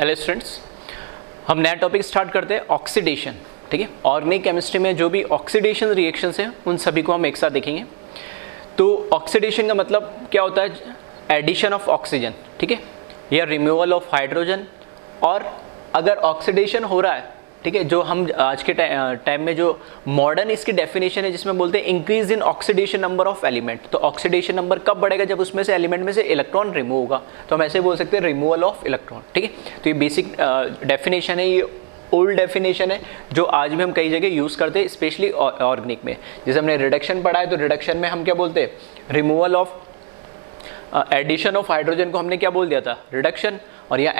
Hello students, हम नया topic start करते हैं ऑक्सीडेशन। ठीक है, ऑर्गेनिक केमिस्ट्री में जो भी ऑक्सीडेशन रिएक्शंस हैं उन सभी को हम एक साथ देखेंगे। तो ऑक्सीडेशन का मतलब क्या होता है? एडिशन ऑफ ऑक्सीजन, ठीक है, या रिमूवल ऑफ हाइड्रोजन। और अगर ऑक्सीडेशन हो रहा है, ठीक है, जो हम आज के टाइम में जो मॉडर्न इसकी डेफिनेशन है जिसमें बोलते हैं increase in oxidation number of element. तो ऑक्सीडेशन नंबर कब बढ़ेगा? जब उसमें से एलिमेंट में से इलेक्ट्रॉन रिमूव होगा। तो हम ऐसे बोल सकते हैं रिमूवल ऑफ इलेक्ट्रॉन। ठीक है, तो ये बेसिक डेफिनेशन है, ये ओल्ड डेफिनेशन है जो आज भी हम कई जगह यूज़ करते हैं, स्पेशली ऑर्गेनिक में। जैसे हमने रिडक्शन पढ़ा है, तो रिडक्शन में हम क्या बोलते हैं? Removal of addition of hydrogen को हमने क्या बोल दिया था? रिडक्शन। और या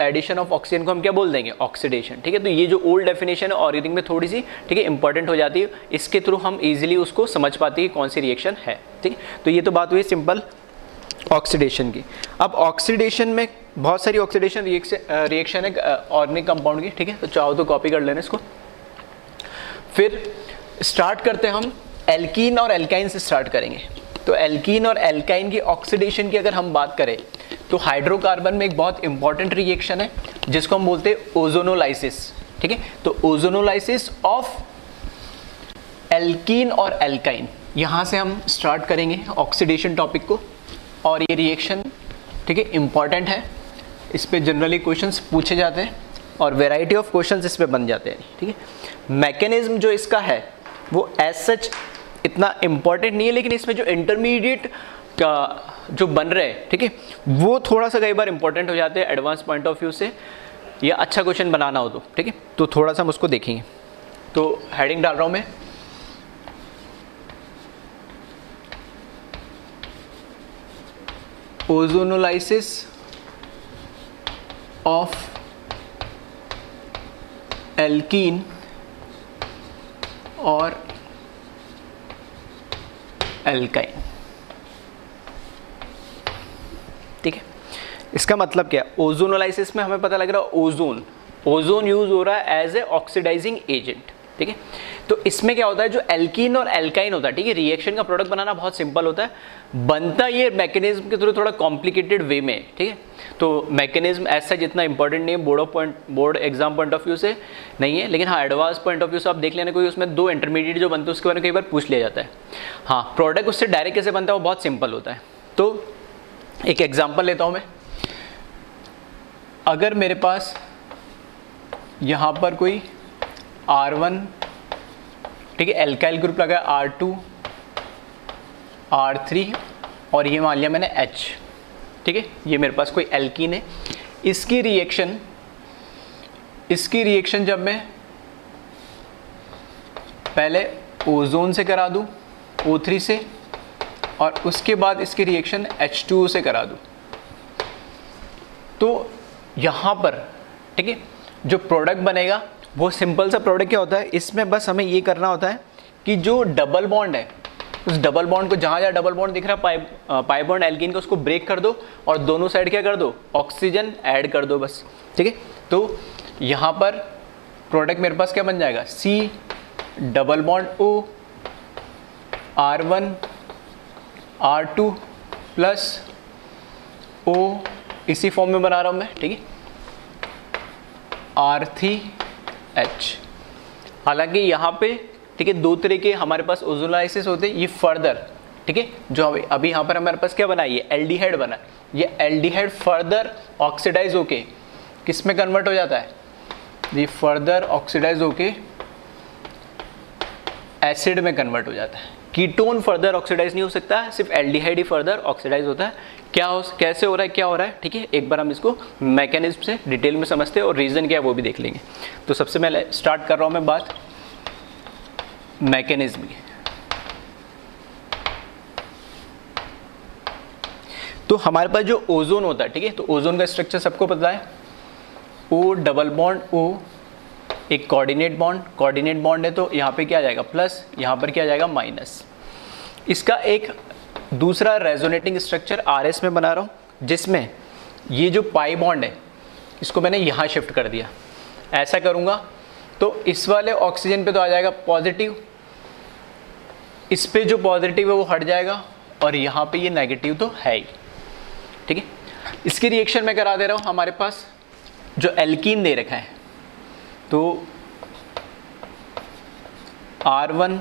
एडिशन ऑफ ऑक्सीजन को हम क्या बोल देंगे? ऑक्सीडेशन। ठीक है, तो ये जो ओल्ड डेफिनेशन है ऑर्गेनिक में थोड़ी सी, ठीक है, इंपॉर्टेंट हो जाती है। इसके थ्रू हम इजीली उसको समझ पाते हैं कौन सी रिएक्शन है। ठीक है, तो ये तो बात हुई सिंपल ऑक्सीडेशन की। अब ऑक्सीडेशन में बहुत सारी ऑक्सीडेशन रिएक्शन है ऑर्गेनिक कंपाउंड की। ठीक है, तो चाहो तो कॉपी कर लेना इसको। फिर स्टार्ट करते हैं हम एल्कीन और एल्काइन से स्टार्ट करेंगे। तो एल्कीन और एल्काइन की ऑक्सीडेशन की अगर हम बात करें तो हाइड्रोकार्बन में एक बहुत इंपॉर्टेंट रिएक्शन है जिसको हम बोलते हैं ओजोनोलाइसिस। ठीक है, तो ओजोनोलाइसिस ऑफ एल्कीन और एल्काइन, यहां से हम स्टार्ट करेंगे ऑक्सीडेशन टॉपिक को। और ये रिएक्शन, ठीक है, इंपॉर्टेंट है। इस पे जनरली क्वेश्चंस पूछे जाते हैं और वेराइटी ऑफ क्वेश्चंस इस पे बन जाते हैं। ठीक है, मैकेनिज्म जो इसका है वो एज सच इतना इंपॉर्टेंट नहीं है, लेकिन इसमें जो इंटरमीडिएट का जो बन रहे हैं, ठीक है, वो थोड़ा सा कई बार इंपॉर्टेंट हो जाते हैं एडवांस पॉइंट ऑफ व्यू से, या अच्छा क्वेश्चन बनाना हो तो। ठीक है, तो थोड़ा सा हम उसको देखेंगे। तो हेडिंग डाल रहा हूं मैं, ओजोनोलाइसिस ऑफ एल्कीन और एल्काइन। ठीक है, इसका मतलब क्या? ओजोनोलाइसिस में हमें पता लग रहा है ओजोन यूज हो रहा है एज ए ऑक्सीडाइजिंग एजेंट। ठीक है, तो इसमें क्या होता है? जो एल्कीन और एल्काइन होता है, ठीक है, रिएक्शन का प्रोडक्ट बनाना बहुत सिंपल होता है, बनता ये मैकेनिज्म के थ्रू थोड़ा कॉम्प्लिकेटेड वे में। ठीक है, तो मैकेनिज्म ऐसा जितना इंपॉर्टेंट नहीं है, board exam point of view से नहीं है, लेकिन हाँ एडवांस पॉइंट ऑफ व्यू से आप देख लेना, कोई उसमें दो इंटरमीडिएट जो बनते हैं उसके बारे में कई बार पूछ लिया जाता है। हाँ, प्रोडक्ट उससे डायरेक्ट कैसे बनता है वो बहुत सिंपल होता है। तो एक एग्जाम्पल लेता हूं मैं। अगर मेरे पास यहां पर कोई R1, ठीक है, एल्काइल ग्रुप लगा है, R2, R3 और ये मान लिया मैंने H। ठीक है, ये मेरे पास कोई एल्कीन है। इसकी रिएक्शन जब मैं पहले ओजोन से करा दूं, O3 से, और उसके बाद इसकी रिएक्शन H2O से करा दूं, तो यहां पर, ठीक है, जो प्रोडक्ट बनेगा वो सिंपल सा प्रोडक्ट क्या होता है? इसमें बस हमें ये करना होता है कि जो डबल बॉन्ड है, उस डबल बॉन्ड को जहां जहां डबल बॉन्ड दिख रहा है पाई बॉन्ड एल्कीन को, उसको ब्रेक कर दो और दोनों साइड क्या कर दो? ऑक्सीजन ऐड कर दो बस। ठीक है, तो यहां पर प्रोडक्ट मेरे पास क्या बन जाएगा? C double bond O, R1 R2 plus O, इसी फॉर्म में बना रहा हूं मैं। ठीक है, R3H। हालांकि यहाँ पे, ठीक है, दो तरह के हमारे पास ओजोनोलाइसिस होते हैं। ये फर्दर, ठीक है, जो अभी यहाँ पर हमारे पास क्या बना? ये एल्डिहाइड बना। ये एल्डिहाइड फर्दर ऑक्सीडाइज होके किस में कन्वर्ट हो जाता है? ये फर्दर ऑक्सीडाइज होके एसिड में कन्वर्ट हो जाता है। कीटोन फर्दर ऑक्सीडाइज नहीं हो सकता है, सिर्फ एल्डिहाइड ही फर्दर ऑक्सीडाइज होता है। कैसे हो रहा है, क्या हो रहा है? ठीक है, एक बार हम इसको मैकेनिज्म से डिटेल में समझते हैं और रीजन क्या है वो भी देख लेंगे। तो सबसे पहले स्टार्ट कर रहा हूं मैं बात मैकेनिज्म की। तो हमारे पास जो ओजोन होता है, ठीक है, तो ओजोन का स्ट्रक्चर सबको पता है। O डबल बॉन्ड O, एक कोऑर्डिनेट बॉन्ड है, तो यहाँ पे क्या आ जाएगा? प्लस, यहाँ पर क्या आ जाएगा? माइनस। इसका एक दूसरा रेजोनेटिंग स्ट्रक्चर RS में बना रहा हूं, जिसमें ये जो पाई बॉन्ड है इसको मैंने यहाँ शिफ्ट कर दिया। ऐसा करूँगा तो इस वाले ऑक्सीजन पे तो आ जाएगा पॉजिटिव, इस पे जो पॉजिटिव है वो हट जाएगा, और यहाँ पे ये नेगेटिव तो है ही। ठीक है, इसकी रिएक्शन मैं करा दे रहा हूँ। हमारे पास जो एल्कीन दे रखा है, तो R1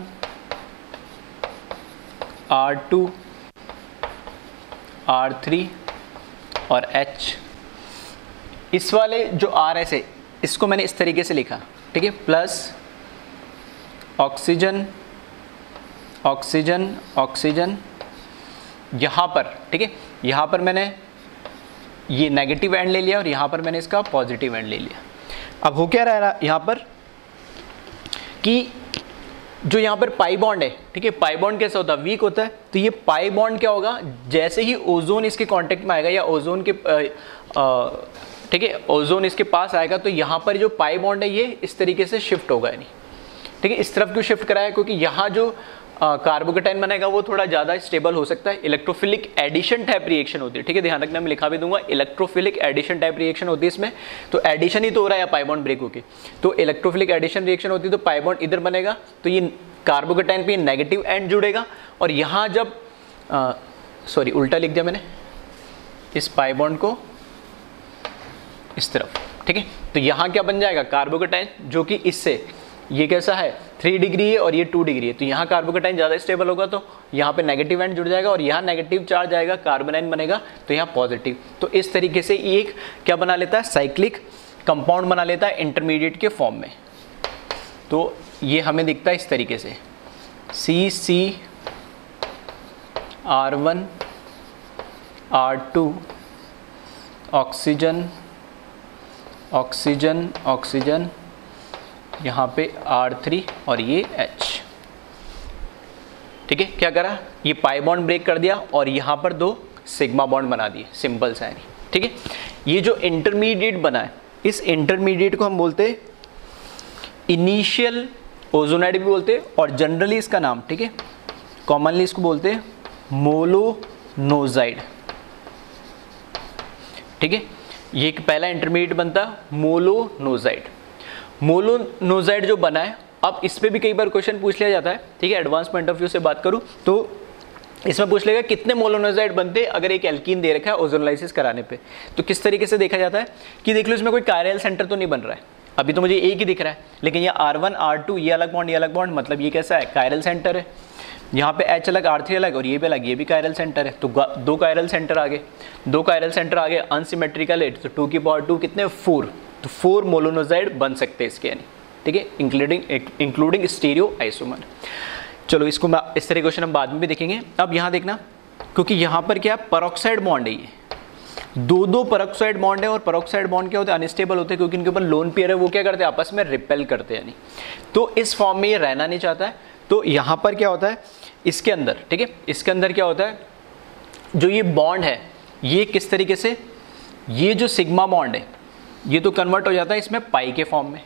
R2 R3 और H, इस वाले जो RS है इसको मैंने इस तरीके से लिखा, ठीक है, प्लस ऑक्सीजन ऑक्सीजन ऑक्सीजन यहाँ पर, ठीक है, यहाँ पर मैंने ये नेगेटिव एंड ले लिया और यहाँ पर मैंने इसका पॉजिटिव एंड ले लिया। अब हो क्या रहा है यहाँ पर कि जो यहाँ पर पाई बॉन्ड है, ठीक है, पाई बॉन्ड कैसा होता है, वीक होता है, तो ये पाई बॉन्ड क्या होगा, जैसे ही ओजोन इसके कांटेक्ट में आएगा या ओजोन के ठीक है, ओजोन इसके पास आएगा, तो यहाँ पर जो पाई बॉन्ड है ये इस तरीके से शिफ्ट होगा, यानी ठीक है, इस तरफ क्यों शिफ्ट कराया, क्योंकि यहाँ जो कार्बोकेटाइन बनेगा वो थोड़ा ज़्यादा स्टेबल हो सकता है, इलेक्ट्रोफिलिक एडिशन टाइप रिएक्शन होती है, ठीक है, ध्यान रखना, मैं लिखा भी दूंगा, इलेक्ट्रोफिलिक एडिशन टाइप रिएक्शन होती है इसमें, तो एडिशन ही तो हो रहा है पाई बॉन्ड ब्रेक होके, तो इलेक्ट्रोफिलिक एडिशन रिएक्शन होती है, तो पाई बॉन्ड इधर बनेगा, तो ये कार्बोकेटाइन पे नेगेटिव एंड जुड़ेगा, और यहाँ जब सॉरी उल्टा लिख दिया मैंने, इस पाई बॉन्ड को इस तरफ, ठीक है, तो यहाँ क्या बन जाएगा, कार्बोकेटाइन, जो कि इससे ये कैसा है 3 डिग्री है और ये 2 डिग्री है, तो यहाँ कार्बोकेटाइन ज़्यादा स्टेबल होगा, तो यहाँ पे नेगेटिव एंड जुड़ जाएगा और यहाँ नेगेटिव चार्ज आएगा, कार्बोनाइन बनेगा, तो यहाँ पॉजिटिव, तो इस तरीके से ये एक क्या बना लेता है, साइक्लिक कंपाउंड बना लेता है इंटरमीडिएट के फॉर्म में। तो ये हमें दिखता है इस तरीके से, CCR1 R2 oxygen oxygen oxygen, यहाँ पे R3 और ये H, ठीक है, क्या करा, ये पाई बॉन्ड ब्रेक कर दिया और यहाँ पर 2 सिग्मा बॉन्ड बना दिए, सिंपल सा है, ठीक है। ये जो इंटरमीडिएट बना है, इस इंटरमीडिएट को हम बोलते हैं इनिशियल ओजोनाइड भी बोलते हैं, और जनरली इसका नाम, ठीक है, कॉमनली इसको बोलते हैं मोलोनोजाइड, ठीक है, ये एक पहला इंटरमीडिएट बनता है मोलोनोजाइड। मोलोनोजाइड जो बना है, अब इस पे भी कई बार क्वेश्चन पूछ लिया जाता है, ठीक है, एडवांस पॉइंट ऑफ व्यू से बात करूं तो इसमें पूछ लेगा कितने मोलोनोजाइड बनते हैं अगर एक एल्कीन दे रखा है ओजोनलाइसिस कराने पे, तो किस तरीके से देखा जाता है कि देख लो इसमें कोई कायरल सेंटर तो नहीं बन रहा है, अभी तो मुझे एक ही दिख रहा है, लेकिन ये R1 R2 ये अलग बॉन्ड, मतलब ये कैसा है, कायरल सेंटर है, यहाँ पे H अलग R3 अलग और ये भी अलग, ये भी कायरल सेंटर है, तो 2 कायरल सेंटर आ गए, 2 कायरल सेंटर आ गए, अनसिमेट्रिकल है, तो 2 की पावर 2 कितने 4, तो 4 मोलोनोजाइड बन सकते हैं इसके, यानी ठीक है, इंक्लूडिंग स्टीरियो आइसोमर। चलो इसको मैं इस तरह क्वेश्चन हम बाद में भी देखेंगे। अब यहाँ देखना, क्योंकि यहाँ पर क्या परोक्साइड बॉन्ड है, ये 2 परोक्साइड बॉन्ड है, और परोक्साइड बॉन्ड क्या होते हैं, अनस्टेबल होते हैं, क्योंकि इनके ऊपर लोन पेयर है, वो क्या करते हैं, आपस में रिपेल करते हैं, यानी तो इस फॉर्म में ये रहना नहीं चाहता है, तो यहाँ पर क्या होता है इसके अंदर, ठीक है, इसके अंदर क्या होता है, जो ये बॉन्ड है ये किस तरीके से, ये जो सिग्मा बॉन्ड है ये तो कन्वर्ट हो जाता है इसमें पाई के फॉर्म में,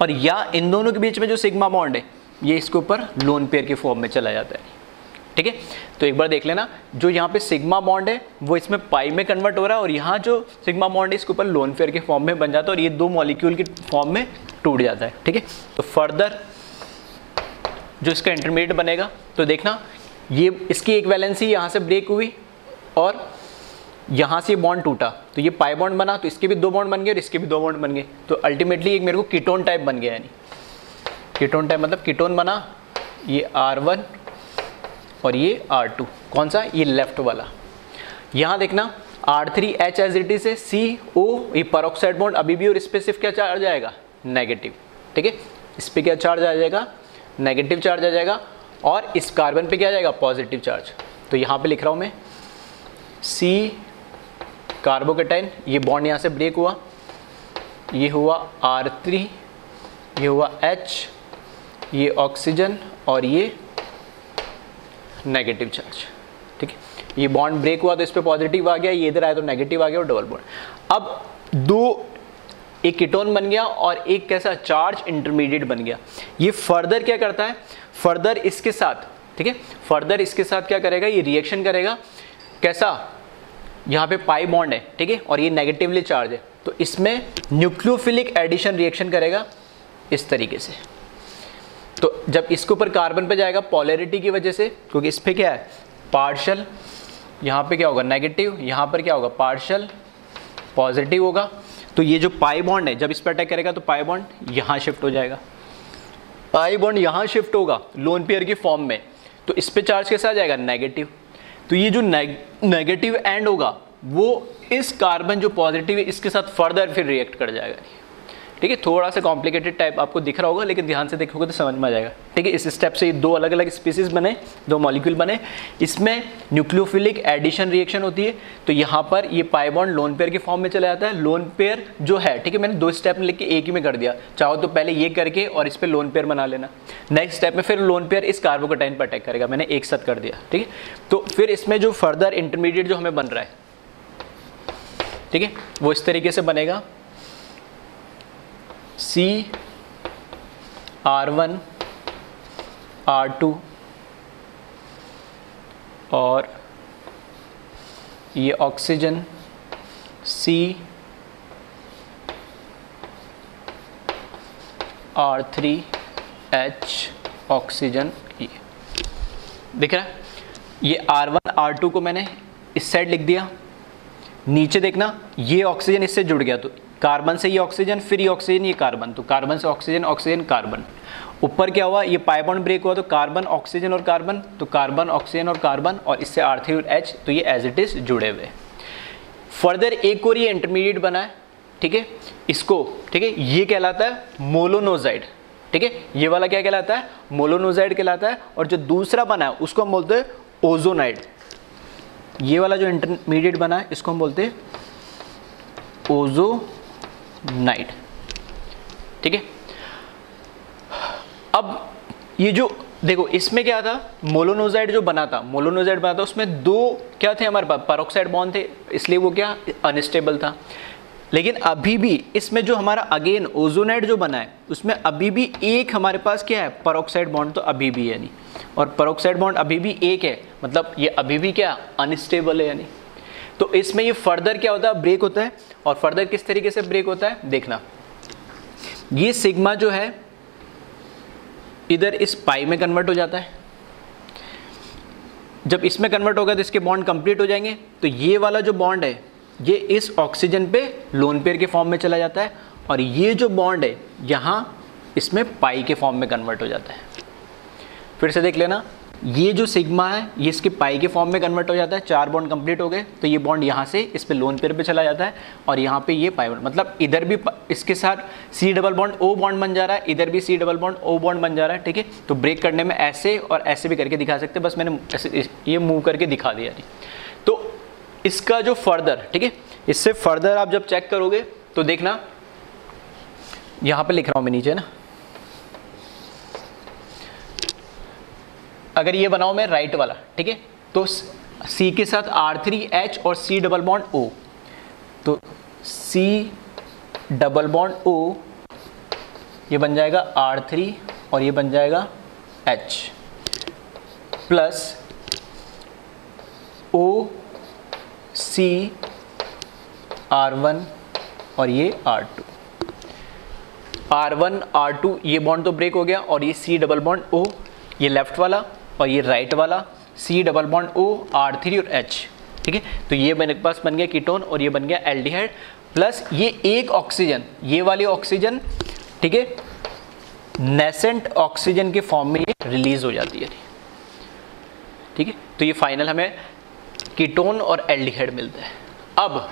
और या इन दोनों के बीच में जो सिग्मा बॉन्ड है ये इसके ऊपर लोन पेयर के फॉर्म में चला जाता है, ठीक है। तो एक बार देख लेना, जो यहाँ पे सिग्मा बॉन्ड है वो इसमें पाई में कन्वर्ट हो रहा है, और यहाँ जो सिग्मा बॉन्ड है इसके ऊपर लोन पेयर के फॉर्म में बन जाता है, और ये 2 मॉलिक्यूल के फॉर्म में टूट जाता है, ठीक है। तो फर्दर जो इसका इंटरमीडिएट बनेगा, तो देखना ये इसकी एक वैलेंसी यहाँ से ब्रेक हुई और यहाँ से बॉन्ड टूटा, तो ये पाई बॉन्ड बना, तो इसके भी 2 बॉन्ड बन गए और इसके भी 2 बॉन्ड बन गए, तो अल्टीमेटली एक मेरे को कीटोन टाइप बन गया, यानी कीटोन टाइप मतलब कीटोन बना, ये R1 और ये R2, कौन सा, ये लेफ्ट वाला। यहाँ देखना R3H एज इट इज है, CO, ये पेरोक्साइड बॉन्ड अभी भी, और इस पे सिर्फ क्या चार्ज आएगा, नेगेटिव, ठीक है, इस पे क्या चार्ज आ जाएगा, नेगेटिव चार्ज आ जाएगा, और इस कार्बन पे क्या आ जाएगा, पॉजिटिव चार्ज। तो यहाँ पे लिख रहा हूँ मैं C कार्बोकेटाइन, ये बॉन्ड यहाँ से ब्रेक हुआ, ये हुआ R3, ये हुआ H, ये ऑक्सीजन और ये नेगेटिव चार्ज, ठीक है, ये बॉन्ड ब्रेक हुआ तो इस पे पॉजिटिव आ गया, ये इधर आया तो नेगेटिव आ गया और डबल बॉन्ड। अब 2, एक कीटोन बन गया और एक कैसा चार्ज इंटरमीडिएट बन गया। ये फर्दर क्या करता है, फर्दर इसके साथ, ठीक है, फर्दर इसके साथ क्या करेगा, ये रिएक्शन करेगा, कैसा, यहाँ पे पाई बॉन्ड है, ठीक है, और ये नेगेटिवली चार्ज है, तो इसमें न्यूक्लियोफिलिक एडिशन रिएक्शन करेगा इस तरीके से। तो जब इसके ऊपर कार्बन पे जाएगा पोलैरिटी की वजह से, क्योंकि इस पे क्या है पार्शियल, यहाँ पे क्या होगा नेगेटिव, यहाँ पर क्या होगा पार्शियल पॉजिटिव होगा, तो तो ये जो पाई बॉन्ड है जब इस पर अटैक करेगा तो पाई बॉन्ड यहाँ शिफ्ट हो जाएगा, पाई बॉन्ड यहाँ शिफ्ट होगा लोन पेयर की फॉर्म में, तो इस पे चार्ज कैसा आ जाएगा नेगेटिव। तो ये जो नेगेटिव एंड होगा वो इस कार्बन जो पॉजिटिव है इसके साथ फर्दर फिर रिएक्ट कर जाएगा। ठीक है, थोड़ा सा कॉम्प्लिकेटेड टाइप आपको दिख रहा होगा लेकिन ध्यान से देखोगे तो समझ में आ जाएगा। ठीक है, इस स्टेप से दो अलग अलग स्पीसीज बने, दो मॉलिक्यूल बने, इसमें न्यूक्लियोफिलिक एडिशन रिएक्शन होती है। तो यहाँ पर ये पाई बॉन्ड लोन पेयर के फॉर्म में चला जाता है। लोन पेयर जो है, ठीक है, मैंने दो स्टेप में लिख के एक ही में कर दिया, चाहो तो पहले ये करके और इस पर लोन पेयर बना लेना। नेक्स्ट स्टेप में फिर लोन पेयर इस कार्बोकैटायन पर अटैक करेगा, मैंने एक साथ कर दिया। ठीक है, तो फिर इसमें जो फर्दर इंटरमीडिएट जो हमें बन रहा है, ठीक है, वो इस तरीके से बनेगा CR1 R2 और ये ऑक्सीजन CR3H ऑक्सीजन। ये दिख रहा है, ये R1 R2 को मैंने इस साइड लिख दिया। नीचे देखना, ये ऑक्सीजन इससे जुड़ गया, तो कार्बन से ये ऑक्सीजन, फिर ये ऑक्सीजन, ये कार्बन, तो कार्बन से ऑक्सीजन, ऑक्सीजन कार्बन। ऊपर क्या हुआ, ये पाई बॉन्ड ब्रेक हुआ तो कार्बन ऑक्सीजन और कार्बन, तो कार्बन ऑक्सीजन और कार्बन, और इससे R3 और H, तो ये एज इट इज जुड़े हुए। फर्दर एक और ये इंटरमीडिएट बना है, ठीक है, इसको, ठीक है, ये कहलाता है मोलोनोजाइड। ठीक है, ये वाला क्या कहलाता है, मोलोनोजाइड कहलाता है। और जो दूसरा बना है उसको हम बोलते हैं ओजोनाइड। ये वाला जो इंटरमीडिएट बना है इसको हम बोलते हैं ओजोनाइड। ठीक है, अब ये जो देखो इसमें क्या था, मोलोनोजाइड जो बना था, मोलोनोजाइड बना था उसमें दो क्या थे हमारे पास, पेरोक्साइड बॉन्ड थे, इसलिए वो क्या अनस्टेबल था। लेकिन अभी भी इसमें जो हमारा अगेन ओजोनाइड जो बना है उसमें अभी भी एक हमारे पास क्या है, पेरोक्साइड बॉन्ड तो अभी भी है नहीं, और पेरोक्साइड बॉन्ड अभी भी एक है, मतलब ये अभी भी क्या अनस्टेबल है यानी। तो इसमें ये फर्दर क्या होता है, ब्रेक होता है। और फर्दर किस तरीके से ब्रेक होता है देखना, ये सिग्मा जो है इधर इस पाई में कन्वर्ट हो जाता है, जब इसमें कन्वर्ट होगा तो इसके बॉन्ड कंप्लीट हो जाएंगे। तो ये वाला जो बॉन्ड है ये इस ऑक्सीजन पे लोन पेयर के फॉर्म में चला जाता है, और ये जो बॉन्ड है यहाँ इसमें पाई के फॉर्म में कन्वर्ट हो जाता है। फिर से देख लेना, ये जो सिग्मा है ये इसके पाई के फॉर्म में कन्वर्ट हो जाता है, चार बॉन्ड कंप्लीट हो गए, तो ये बॉन्ड यहाँ से इस पे लोन पेयर पे चला जाता है, और यहाँ पे ये पाई बॉन्ड, मतलब इधर भी इसके साथ C double bond O bond बन जा रहा है, इधर भी C double bond O bond बन जा रहा है। ठीक है, तो ब्रेक करने में ऐसे और ऐसे भी करके दिखा सकते हैं, बस मैंने ऐसे ये मूव करके दिखा दिया। तो इसका जो फर्दर, ठीक है, इससे फर्दर आप जब चेक करोगे तो देखना, यहाँ पे लिख रहा हूँ मैं नीचे ना, अगर ये बनाओ मैं राइट वाला, ठीक है, तो C के साथ R3H और C डबल बॉन्ड O, तो C डबल बॉन्ड O ये बन जाएगा R3 और ये बन जाएगा H plus O C R1 और ये R2, R1 R2 ये बॉन्ड तो ब्रेक हो गया, और ये C डबल बॉन्ड O ये लेफ्ट वाला और ये राइट वाला C double bond O R3 और H। ठीक है, तो ये मेरे पास बन गया कीटोन और ये बन गया एल्डिहाइड, प्लस ये एक ऑक्सीजन, ये वाली ऑक्सीजन, ठीक है, नेसेंट ऑक्सीजन के फॉर्म में ये रिलीज हो जाती है। ठीक है, तो ये फाइनल हमें कीटोन और एल्डिहाइड मिलता है। अब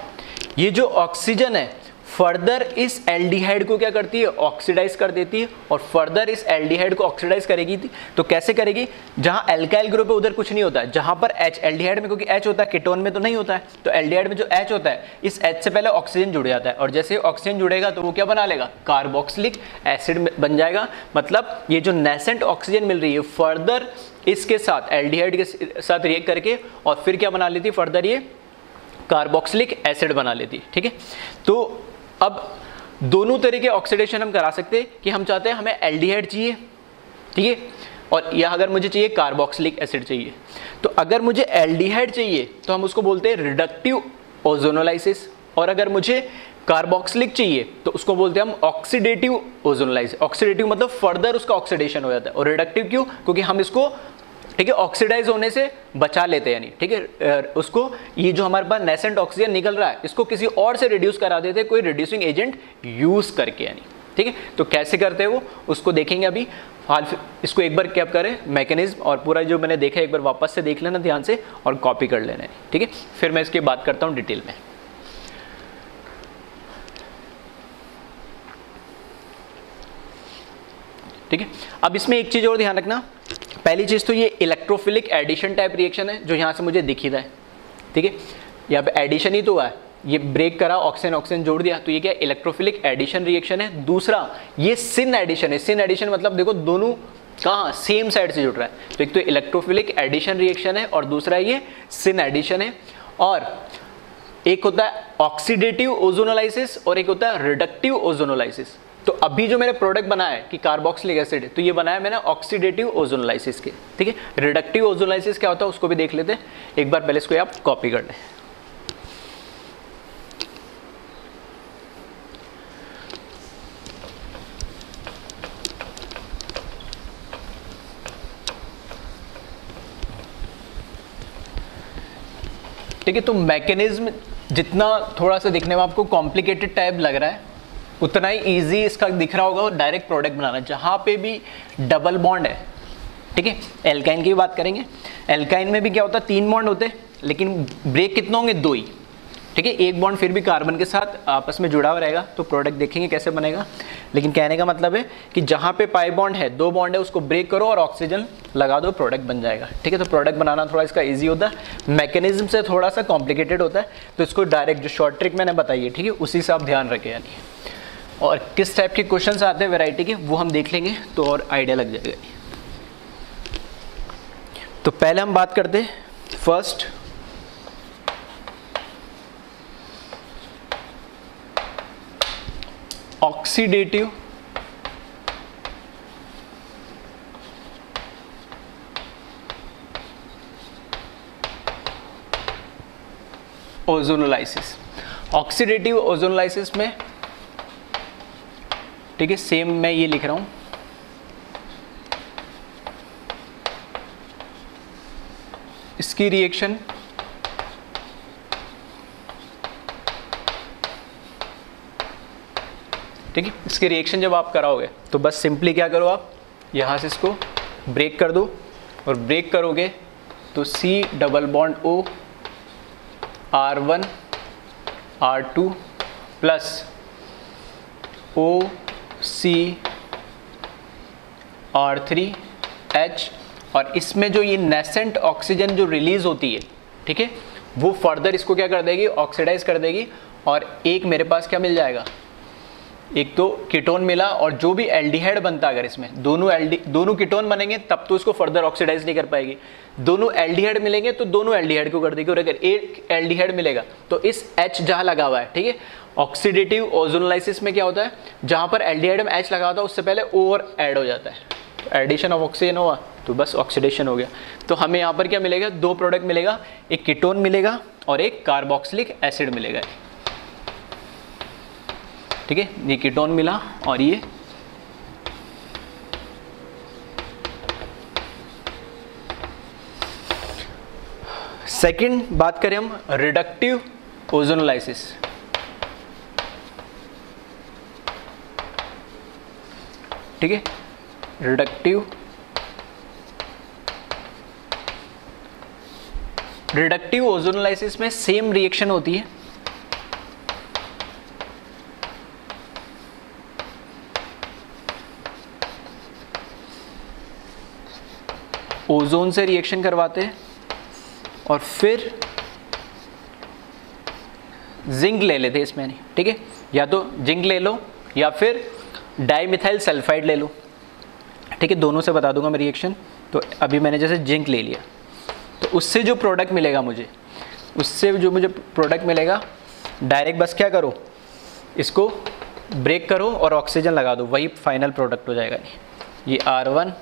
ये जो ऑक्सीजन है फर्दर इस एल्डिहाइड को क्या करती है, ऑक्सीडाइज कर देती है, और फर्दर इस एल्डिहाइड को ऑक्सीडाइज करेगी। तो कैसे करेगी, जहां एल्काइल ग्रुप है उधर कुछ नहीं होता है, जहां पर H, एल्डिहाइड में क्योंकि H होता है, कीटोन में तो नहीं होता है, तो एल्डिहाइड में जो H होता है इस H से पहले ऑक्सीजन जुड़ जाता है, और जैसे ऑक्सीजन जुड़ेगा तो वो क्या बना लेगा, कार्बोक्सिलिक एसिड बन जाएगा। मतलब ये जो नेसेंट ऑक्सीजन मिल रही है फर्दर इसके साथ एल्डिहाइड के साथ रिएक्ट करके और फिर क्या बना लेती, फर्दर ये कार्बोक्सिलिक एसिड बना लेती। ठीक है, तो अब दोनों तरह के ऑक्सीडेशन हम करा सकते हैं कि हम चाहते हैं हमें एल्डिहाइड चाहिए, ठीक है, और या अगर मुझे चाहिए कार्बोक्सिलिक एसिड चाहिए। तो अगर मुझे एल्डिहाइड चाहिए तो हम उसको बोलते हैं रिडक्टिव ओजोनोलाइसिस, और अगर मुझे कार्बोक्सिलिक चाहिए तो उसको बोलते हैं हम ऑक्सीडेटिव ओजोनोलाइसिस। ऑक्सीडेटिव मतलब फर्दर उसका ऑक्सीडेशन हो जाता है, और रिडक्टिव क्यों, क्योंकि हम इसको ठीक है, ऑक्सीडाइज होने से बचा लेते हैं यानी, ठीक है, उसको ये जो हमारे पास नेसेंट ऑक्सीजन निकल रहा है इसको किसी और से रिड्यूस करा देते हैं कोई रिड्यूसिंग एजेंट यूज करके यानी, ठीक है। तो कैसे करते हैं वो उसको देखेंगे अभी। हाल इसको एक बार क्या करें मैकेनिज्म और पूरा जो मैंने देखा एक बार वापस से देख लेना ध्यान से और कॉपी कर लेना है, ठीक है। फिर मैं इसकी बात करता हूँ डिटेल में। ठीक है, अब इसमें एक चीज और ध्यान रखना। पहली चीज तो ये इलेक्ट्रोफिलिक एडिशन टाइप रिएक्शन है जो यहाँ से मुझे दिख ही रहा है, ठीक है। यहाँ पे एडिशन ही तो हुआ है, ये ब्रेक करा, ऑक्सीजन ऑक्सीजन जोड़ दिया, तो ये क्या इलेक्ट्रोफिलिक एडिशन रिएक्शन है। दूसरा ये सिन एडिशन है। सिन एडिशन मतलब देखो दोनों कहाँ सेम साइड से जुड़ रहा है। तो एक तो इलेक्ट्रोफिलिक एडिशन रिएक्शन है और दूसरा ये सिन एडिशन है। और एक होता है ऑक्सीडेटिव ओजोनोलाइसिस और एक होता है रिडक्टिव ओजोनोलाइसिस। तो अभी जो मैंने प्रोडक्ट बनाया है कि कार्बोक्सिलिक एसिड, तो ये बनाया मैंने ऑक्सीडेटिव ओजोनोलाइसिस के, ठीक है। रिडक्टिव ओजोनोलाइसिस क्या होता है उसको भी देख लेते हैं एक बार, पहले इसको आप कॉपी कर लें। ठीक है, तो मैकेनिज्म जितना थोड़ा सा दिखने में आपको कॉम्प्लिकेटेड टाइप लग रहा है उतना ही इजी इसका दिख रहा होगा डायरेक्ट प्रोडक्ट बनाना। जहाँ पे भी डबल बॉन्ड है, ठीक है, एल्काइन की बात करेंगे। एल्काइन में भी क्या होता है 3 बॉन्ड होते हैं लेकिन ब्रेक कितने होंगे 2 ही, ठीक है। एक बॉन्ड फिर भी कार्बन के साथ आपस में जुड़ा हुआ रहेगा, तो प्रोडक्ट देखेंगे कैसे बनेगा। लेकिन कहने का मतलब है कि जहाँ पे पाई बॉन्ड है 2 बॉन्ड है उसको ब्रेक करो और ऑक्सीजन लगा दो, प्रोडक्ट बन जाएगा, ठीक है। तो प्रोडक्ट बनाना थोड़ा इसका ईजी होता है, मैकेनिज्म से थोड़ा सा कॉम्प्लिकेटेड होता है। तो इसको डायरेक्ट जो शॉर्ट ट्रिक मैंने बताई है, ठीक है, उसी से आप ध्यान रखें यानी। और किस टाइप के क्वेश्चंस आते हैं वैरायटी के वो हम देख लेंगे तो और आइडिया लग जाएगा। तो पहले हम बात करते हैं first oxidative ozonolysis. Oxidative ozonolysis में, ठीक है, सेम मैं ये लिख रहा हूं, इसकी रिएक्शन ठीक है, इसकी रिएक्शन जब आप कराओगे तो बस सिंपली क्या करो, आप यहां से इसको ब्रेक कर दो और ब्रेक करोगे तो C double bond O R1 R2 plus OC R3 H, और इसमें जो ये नेसेंट ऑक्सीजन जो रिलीज होती है, ठीक है, वो फर्दर इसको क्या कर देगी, ऑक्सीडाइज कर देगी। और एक मेरे पास क्या मिल जाएगा, एक तो कीटोन मिला और जो भी एल्डिहाइड बनता है अगर इसमें दोनों कीटोन बनेंगे तब तो इसको फर्दर ऑक्सीडाइज नहीं कर पाएगी। दोनों एल्डिहाइड मिलेंगे तो दोनों एल्डिहाइड को कर देगी। और अगर एक एल्डिहाइड मिलेगा तो इस H जहां लगा हुआ है, ठीक है, ऑक्सीडेटिव ओजोनोलाइसिस में क्या होता है, जहां पर एल्डिहाइड में H लगा होता है उससे पहले O और ऐड हो जाता है, एडिशन ऑफ ऑक्सीजन हुआ तो बस ऑक्सीडेशन हो गया। तो हमें यहाँ पर क्या मिलेगा, 2 प्रोडक्ट मिलेगा, एक कीटोन मिलेगा और एक कार्बोक्सिलिक एसिड मिलेगा, ठीक है। ये कीटोन मिला और ये सेकंड बात करें हम रिडक्टिव ओजोनोलाइसिस। ठीक है, रिडक्टिव ओजोनोलाइसिस में सेम रिएक्शन होती है, ओजोन से रिएक्शन करवाते हैं और फिर जिंक ले लेते हैं इसमें, नहीं, ठीक है, या तो जिंक ले लो या फिर डाईमिथाइल सल्फाइड ले लो, ठीक है, दोनों से बता दूंगा मैं रिएक्शन। तो अभी मैंने जैसे जिंक ले लिया तो उससे जो प्रोडक्ट मिलेगा मुझे, मिलेगा डायरेक्ट बस क्या करो, इसको ब्रेक करो और ऑक्सीजन लगा दो, वही फाइनल प्रोडक्ट हो जाएगा। नहीं, ये R1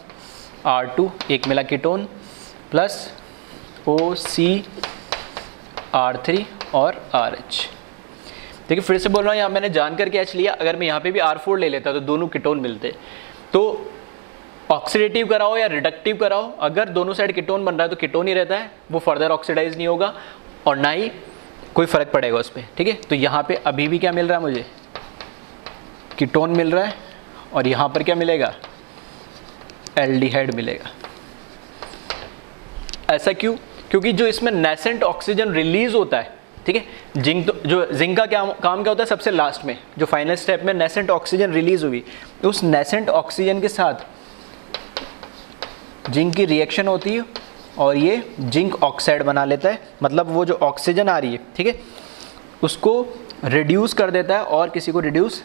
R2 एक मिला कीटोन प्लस OC R3 और RH। देखिए फिर से बोल रहा हूँ, यहाँ मैंने जान करके H लिया, अगर मैं यहाँ पे भी R4 ले लेता तो दोनों कीटोन मिलते। तो ऑक्सीडेटिव कराओ या रिडक्टिव कराओ, अगर दोनों साइड कीटोन बन रहा है तो कीटोन ही रहता है, वो फर्दर ऑक्सीडाइज नहीं होगा और ना ही कोई फर्क पड़ेगा उस पर, ठीक है। तो यहाँ पे अभी भी क्या मिल रहा है मुझे, कीटोन मिल रहा है, और यहाँ पर क्या मिलेगा, एल्डिहाइड मिलेगा। ऐसा क्यों? क्योंकि जो इसमें नेसेंट ऑक्सीजन रिलीज होता है, ठीक है, जिंक का काम क्या होता है, सबसे लास्ट में जो फाइनल स्टेप में नेसेंट ऑक्सीजन रिलीज हुई, तो उस नेसेंट ऑक्सीजन के साथ जिंक की रिएक्शन होती है और ये जिंक ऑक्साइड बना लेता है, मतलब वो जो ऑक्सीजन आ रही है, ठीक है, उसको रिड्यूस कर देता है और किसी को रिड्यूस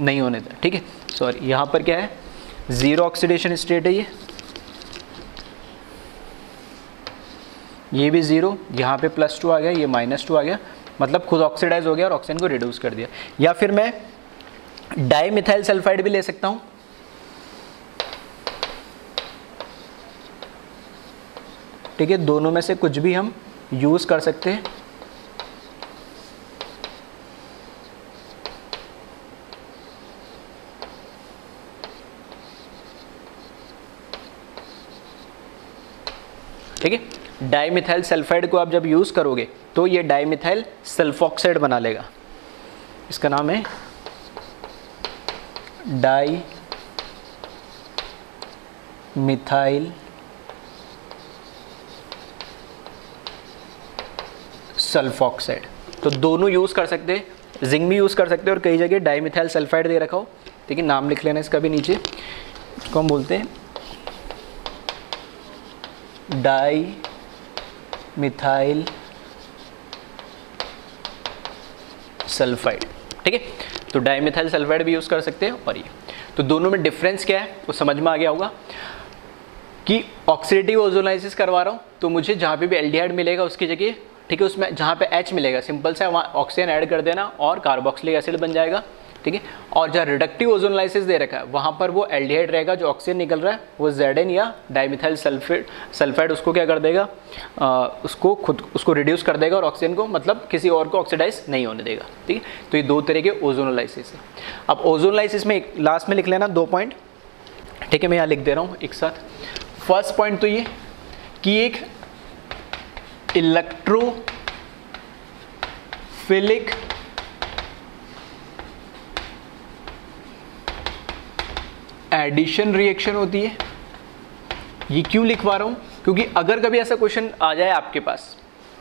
नहीं होने देता, ठीक है। सॉरी, यहाँ पर क्या है, जीरो ऑक्सीडेशन स्टेट है ये भी जीरो, यहाँ पे +2 आ गया, ये -2 आ गया, मतलब खुद ऑक्सीडाइज हो गया और ऑक्सीजन को रिड्यूस कर दिया। या फिर मैं डाईमिथाइल सल्फाइड भी ले सकता हूँ, ठीक है, दोनों में से कुछ भी हम यूज कर सकते हैं। ठीक है, डाईमिथाइल सल्फाइड को आप जब यूज करोगे तो ये डाईमिथाइल सल्फॉक्साइड बना लेगा, इसका नाम है डाईमिथाइल सल्फॉक्साइड। तो दोनों यूज कर सकते हैं, जिंक भी यूज कर सकते हैं और कई जगह डाईमिथाइल सल्फाइड दे रखा हो, ठीक है, नाम लिख लेना इसका भी नीचे, इसको हम बोलते हैं डाईमिथाइल सल्फाइड, ठीक है। तो डाईमिथाइल सल्फाइड भी यूज कर सकते हैं। और ये तो दोनों में डिफरेंस क्या है वो समझ में आ गया होगा कि ऑक्सीडेटिव ओजोनाइसिस करवा रहा हूँ तो मुझे जहाँ पे भी एल्डिहाइड मिलेगा उसकी जगह, ठीक है, उसमें जहाँ पे H मिलेगा सिंपल सा वहाँ ऑक्सीजन ऐड कर देना और कार्बोक्सिलिक एसिड बन जाएगा, ठीक है। और जहाँ रिडक्टिव ओजोनाइसिस दे रखा है वहाँ पर वो एल्डिहाइड रहेगा, जो ऑक्सीजन निकल रहा है वो Zn या डाईमिथाइल सल्फाइड उसको क्या कर देगा, उसको रिड्यूस कर देगा और ऑक्सीजन को, मतलब किसी और को ऑक्सीडाइज नहीं होने देगा, ठीक है। तो ये दो तरह के ओजोनोलाइसिस है। अब ओजोनोलाइसिस में लास्ट में लिख लेना 2 पॉइंट, ठीक है, मैं यहाँ लिख दे रहा हूँ एक साथ। फर्स्ट पॉइंट तो ये कि एक इलेक्ट्रोफिलिक एडिशन रिएक्शन होती है। ये क्यों लिखवा रहा हूं, क्योंकि अगर कभी ऐसा क्वेश्चन आ जाए आपके पास,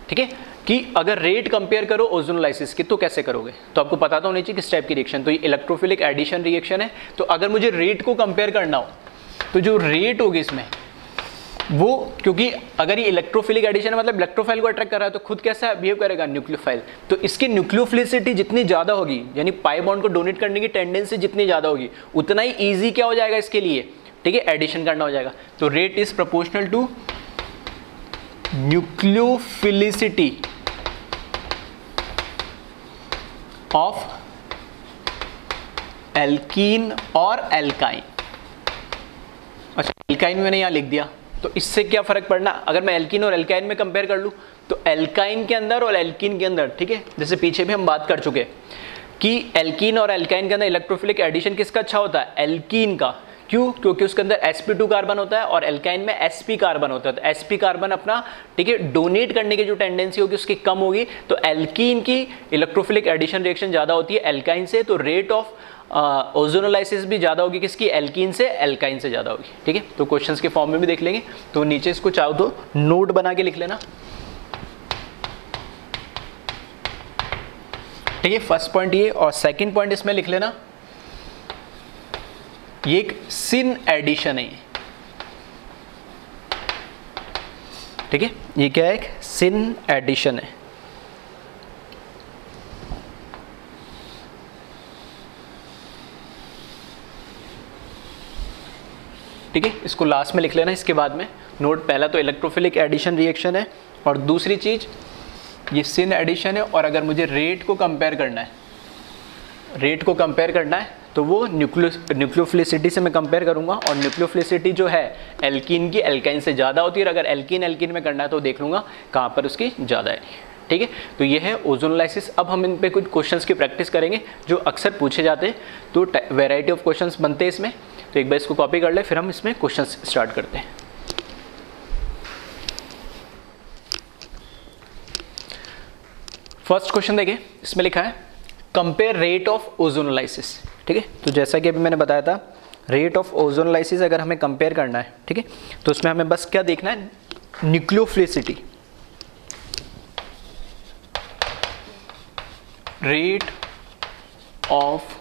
ठीक है, कि अगर रेट कंपेयर करो ओजोनोलाइसिस की तो कैसे करोगे, तो आपको पता तो होना चाहिए किस टाइप की रिएक्शन। तो ये इलेक्ट्रोफिलिक एडिशन रिएक्शन है। तो अगर मुझे रेट को कंपेयर करना हो तो जो रेट होगी इसमें वो, क्योंकि अगर ये इलेक्ट्रोफिलिक एडिशन है मतलब इलेक्ट्रोफाइल को अट्रैक्ट कर रहा है तो खुद कैसा बिहेव करेगा, न्यूक्लियोफाइल। तो इसकी न्यूक्लियोफिलिसिटी जितनी ज्यादा होगी, यानी पाई बॉन्ड को डोनेट करने की टेंडेंसी जितनी ज्यादा होगी, उतना ही इजी क्या हो जाएगा इसके लिए, ठीक है, एडिशन करना हो जाएगा। तो rate is proportional to nucleophilicity of alkene और एल्काइन। अच्छा, एल्काइन मैंने यहां लिख दिया, तो इससे क्या फर्क पड़ना, अगर मैं एल्कीन और एल्काइन में कंपेयर कर लूं तो एल्काइन के अंदर और एल्कीन के अंदर, ठीक है, जैसे पीछे भी हम बात कर चुके कि एल्कीन और एल्काइन के अंदर इलेक्ट्रोफिलिक एडिशन किसका अच्छा होता है, एल्कीन का। क्यों? क्योंकि उसके अंदर sp2 कार्बन होता है और एल्काइन में sp कार्बन होता है। तो sp कार्बन अपना, ठीक है, डोनेट करने की जो टेंडेंसी होगी उसकी कम होगी, तो एल्कीन की इलेक्ट्रोफिलिक एडिशन रिएक्शन ज्यादा होती है एल्काइन से, तो रेट ऑफ ओजोनोलाइसिस भी ज्यादा होगी किसकी, एल्कीन से, एल्काइन से ज्यादा होगी, ठीक है। तो क्वेश्चंस के फॉर्म में भी देख लेंगे, तो नीचे इसको चाहो तो नोट बना के लिख लेना, ठीक है। फर्स्ट पॉइंट ये, और सेकंड पॉइंट इसमें लिख लेना, ये एक सिन एडिशन है, ठीक है, ये क्या है, एक सिन एडिशन है, ठीक है। इसको लास्ट में लिख लेना इसके बाद में नोट। पहला तो इलेक्ट्रोफिलिक एडिशन रिएक्शन है और दूसरी चीज ये सिन एडिशन है। और अगर मुझे रेट को कंपेयर करना है, रेट को कंपेयर करना है तो वो न्यूक्लियोफिलिसिटी से मैं कंपेयर करूंगा, और न्यूक्लियोफिलिसिटी जो है एल्कीन की एल्काइन से ज़्यादा होती है, और अगर एल्कीन एल्कीन में करना है तो देख लूँगा कहाँ पर उसकी ज़्यादा है, ठीक है। तो ये है ओजोनोलाइसिस। अब हम इन पे कुछ क्वेश्चंस की प्रैक्टिस करेंगे जो अक्सर पूछे जाते हैं, तो वैरायटी ऑफ क्वेश्चंस बनते हैं इसमें। तो एक बार इसको कॉपी कर ले, फिर हम इसमें क्वेश्चन स्टार्ट करते हैं। फर्स्ट क्वेश्चन देखिए, इसमें लिखा है कंपेयर रेट ऑफ ओजोनोलाइसिस। ठीक है, तो जैसा कि अभी मैंने बताया था, रेट ऑफ ओजोनोलाइसिस अगर हमें कंपेयर करना है, ठीक है, तो उसमें हमें बस क्या देखना है, nucleophilicity, rate of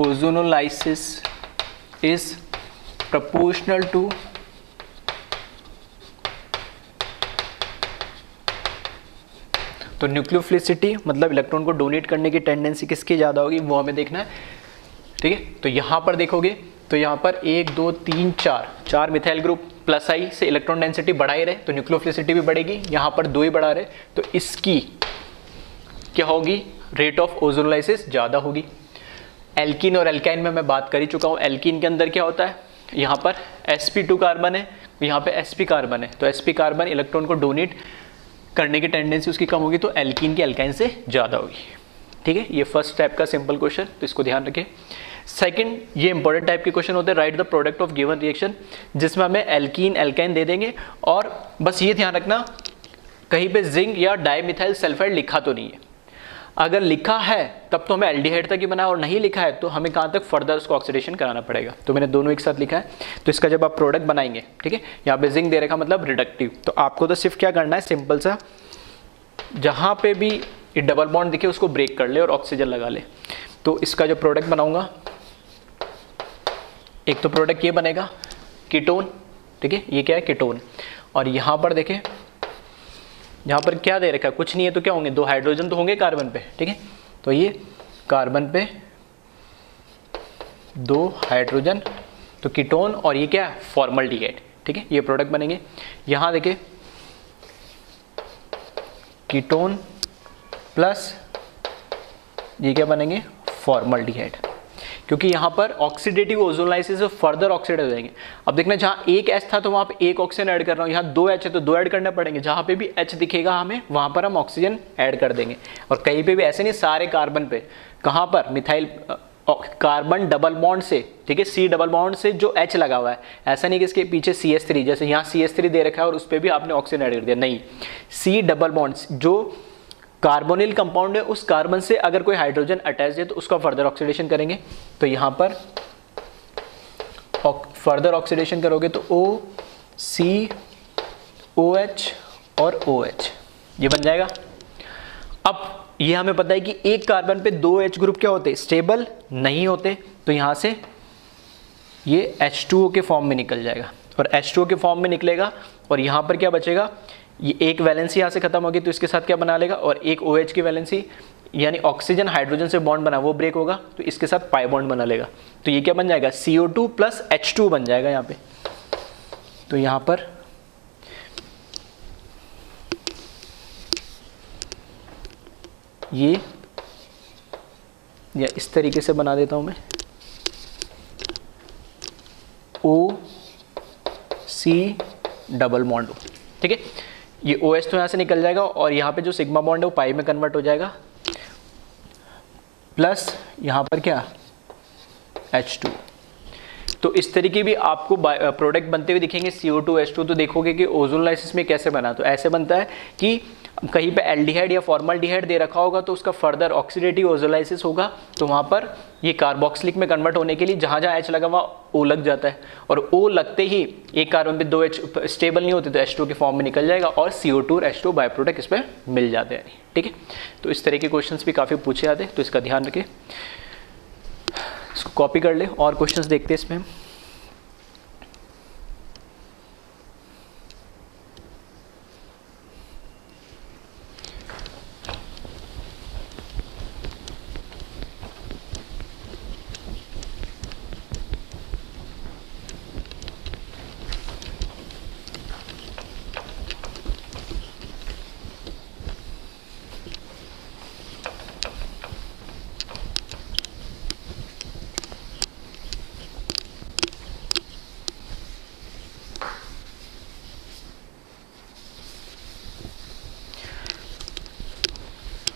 ozonolysis is proportional to तो न्यूक्लियोफिलिसिटी मतलब इलेक्ट्रॉन को डोनेट करने की टेंडेंसी किसकी ज़्यादा होगी वो हमें देखना है। ठीक है, तो यहाँ पर देखोगे तो यहाँ पर 1 2 3 4 मिथाइल ग्रुप प्लस आई से इलेक्ट्रॉन डेंसिटी बढ़ा ही रहे तो न्यूक्लियोफिलिसिटी भी बढ़ेगी, यहाँ पर 2 ही बढ़ा रहे तो इसकी क्या होगी, रेट ऑफ ओजोनोलाइसिस ज़्यादा होगी। एल्कीन और एल्काइन में मैं बात कर ही चुका हूँ। एल्कीन के अंदर क्या होता है, यहाँ पर sp2 कार्बन है, यहाँ पे sp कार्बन है, तो sp कार्बन इलेक्ट्रॉन को डोनेट करने की टेंडेंसी उसकी कम होगी तो एल्कीन की एल्काइन से ज़्यादा होगी। ठीक है, ये फर्स्ट टाइप का सिंपल क्वेश्चन, तो इसको ध्यान रखें। सेकंड, ये इंपॉर्टेंट टाइप के क्वेश्चन होते हैं, right the product of given reaction, जिसमें हमें एल्कीन एल्काइन दे देंगे और बस ये ध्यान रखना कहीं पे जिंक या डाइमिथाइल सल्फाइड लिखा तो नहीं है। अगर लिखा है तब तो हमें एल्डिहाइड तक ही बनाया और नहीं लिखा है तो हमें कहाँ तक फर्दर उसको ऑक्सीडेशन कराना पड़ेगा। तो मैंने दोनों एक साथ लिखा है, तो इसका जब आप प्रोडक्ट बनाएंगे, ठीक है, यहाँ पे जिंक दे रखा मतलब रिडक्टिव, तो आपको तो सिर्फ क्या करना है, सिंपल सा जहाँ पे भी ये डबल बॉन्ड दिखे उसको ब्रेक कर ले और ऑक्सीजन लगा ले। तो इसका जो प्रोडक्ट बनाऊंगा, एक तो प्रोडक्ट ये बनेगा कीटोन, ठीक है, ये क्या है कीटोन, और यहाँ पर देखें यहाँ पर क्या दे रखा है, कुछ नहीं है तो क्या होंगे, 2 हाइड्रोजन तो होंगे कार्बन पे। ठीक है, तो ये कार्बन पे 2 हाइड्रोजन तो कीटोन, और ये क्या है फॉर्मल्डिहाइड। ठीक है, ये प्रोडक्ट बनेंगे। यहाँ देखिए कीटोन प्लस ये क्या बनेंगे, फॉर्मल्डिहाइड, क्योंकि यहाँ पर ऑक्सीडेटिव ओजोनोलाइसिस से फर्दर ऑक्सीडाइज हो जाएंगे। अब देखना जहाँ एक H था तो वहाँ पे एक ऑक्सीजन ऐड कर रहा हूँ, यहाँ 2 H है तो 2 ऐड करने पड़ेंगे, जहाँ पे भी H दिखेगा हमें वहाँ पर हम ऑक्सीजन ऐड कर देंगे। और कहीं पे भी ऐसे नहीं, सारे कार्बन पे, कहाँ पर मिथाइल कार्बन डबल बॉन्ड से, ठीक है, C डबल बॉन्ड से जो H लगा हुआ है, ऐसा नहीं कि इसके पीछे CH3, जैसे यहाँ CH3 दे रखा है और उस पर भी आपने ऑक्सीजन ऐड कर दिया, नहीं, C डबल बॉन्ड जो कार्बोनिल कंपाउंड है उस कार्बन से अगर कोई हाइड्रोजन अटैच है तो उसका फर्दर ऑक्सीडेशन करेंगे। तो यहाँ पर फर्दर ऑक्सीडेशन करोगे तो OC OH और OH ये बन जाएगा। अब ये हमें पता है कि एक कार्बन पे 2 H ग्रुप क्या होते, स्टेबल नहीं होते, तो यहाँ से ये H2O के फॉर्म में निकल जाएगा, और H2O के फॉर्म में निकलेगा और यहाँ पर क्या बचेगा, ये एक वैलेंसी यहाँ से खत्म होगी तो इसके साथ क्या बना लेगा, और एक OH की वैलेंसी यानी ऑक्सीजन हाइड्रोजन से बॉन्ड बना वो ब्रेक होगा तो इसके साथ पाई बॉन्ड बना लेगा, तो ये क्या बन जाएगा, CO2 प्लस H2 बन जाएगा यहाँ पे। तो यहाँ पर ये या इस तरीके से बना देता हूँ मैं, OC डबल बॉन्ड, ठीक है, ये OH तो यहाँ से निकल जाएगा और यहाँ पे जो सिग्मा बॉन्ड है वो पाई में कन्वर्ट हो जाएगा, प्लस यहाँ पर क्या H2। तो इस तरीके भी आपको प्रोडक्ट बनते हुए दिखेंगे CO2 H2। तो देखोगे कि ओजोनोलाइसिस में कैसे बना, तो ऐसे बनता है कि कहीं पे एल्डिहाइड या फॉर्मल्डिहाइड दे रखा होगा तो उसका फर्दर ऑक्सीडेटिव ओजोनोलाइसिस होगा, तो वहाँ पर ये कार्बोक्सिलिक में कन्वर्ट होने के लिए जहाँ जहाँ H लगा वहाँ O लग जाता है, और O लगते ही एक कार्बन पे 2 H स्टेबल नहीं होते तो H2 के फॉर्म में निकल जाएगा और CO2 और H2 बाय प्रोडक्ट इस पर मिल जाते हैं। ठीक है, तो इस तरह के क्वेश्चन भी काफ़ी पूछे जाते हैं, तो इसका ध्यान रखें, इसको कॉपी कर ले और क्वेश्चन देखते हैं इसमें।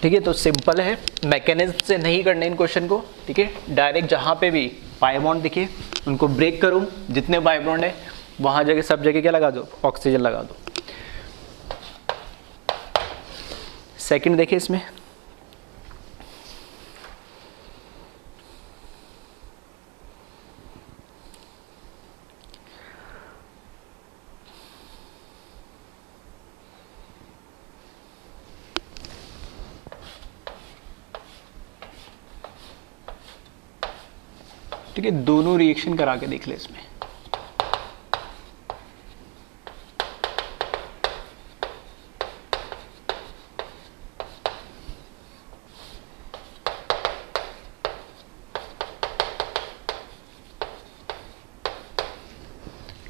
ठीक है, तो सिंपल है, मैकेनिज्म से नहीं करने इन क्वेश्चन को। ठीक है, डायरेक्ट जहाँ पे भी पाई बॉन्ड दिखे उनको ब्रेक करो, जितने पाई बॉन्ड है वहाँ जगह सब जगह क्या लगा दो, ऑक्सीजन लगा दो। सेकंड देखिए इसमें, ठीक है, दोनों रिएक्शन करा के देख ले इसमें।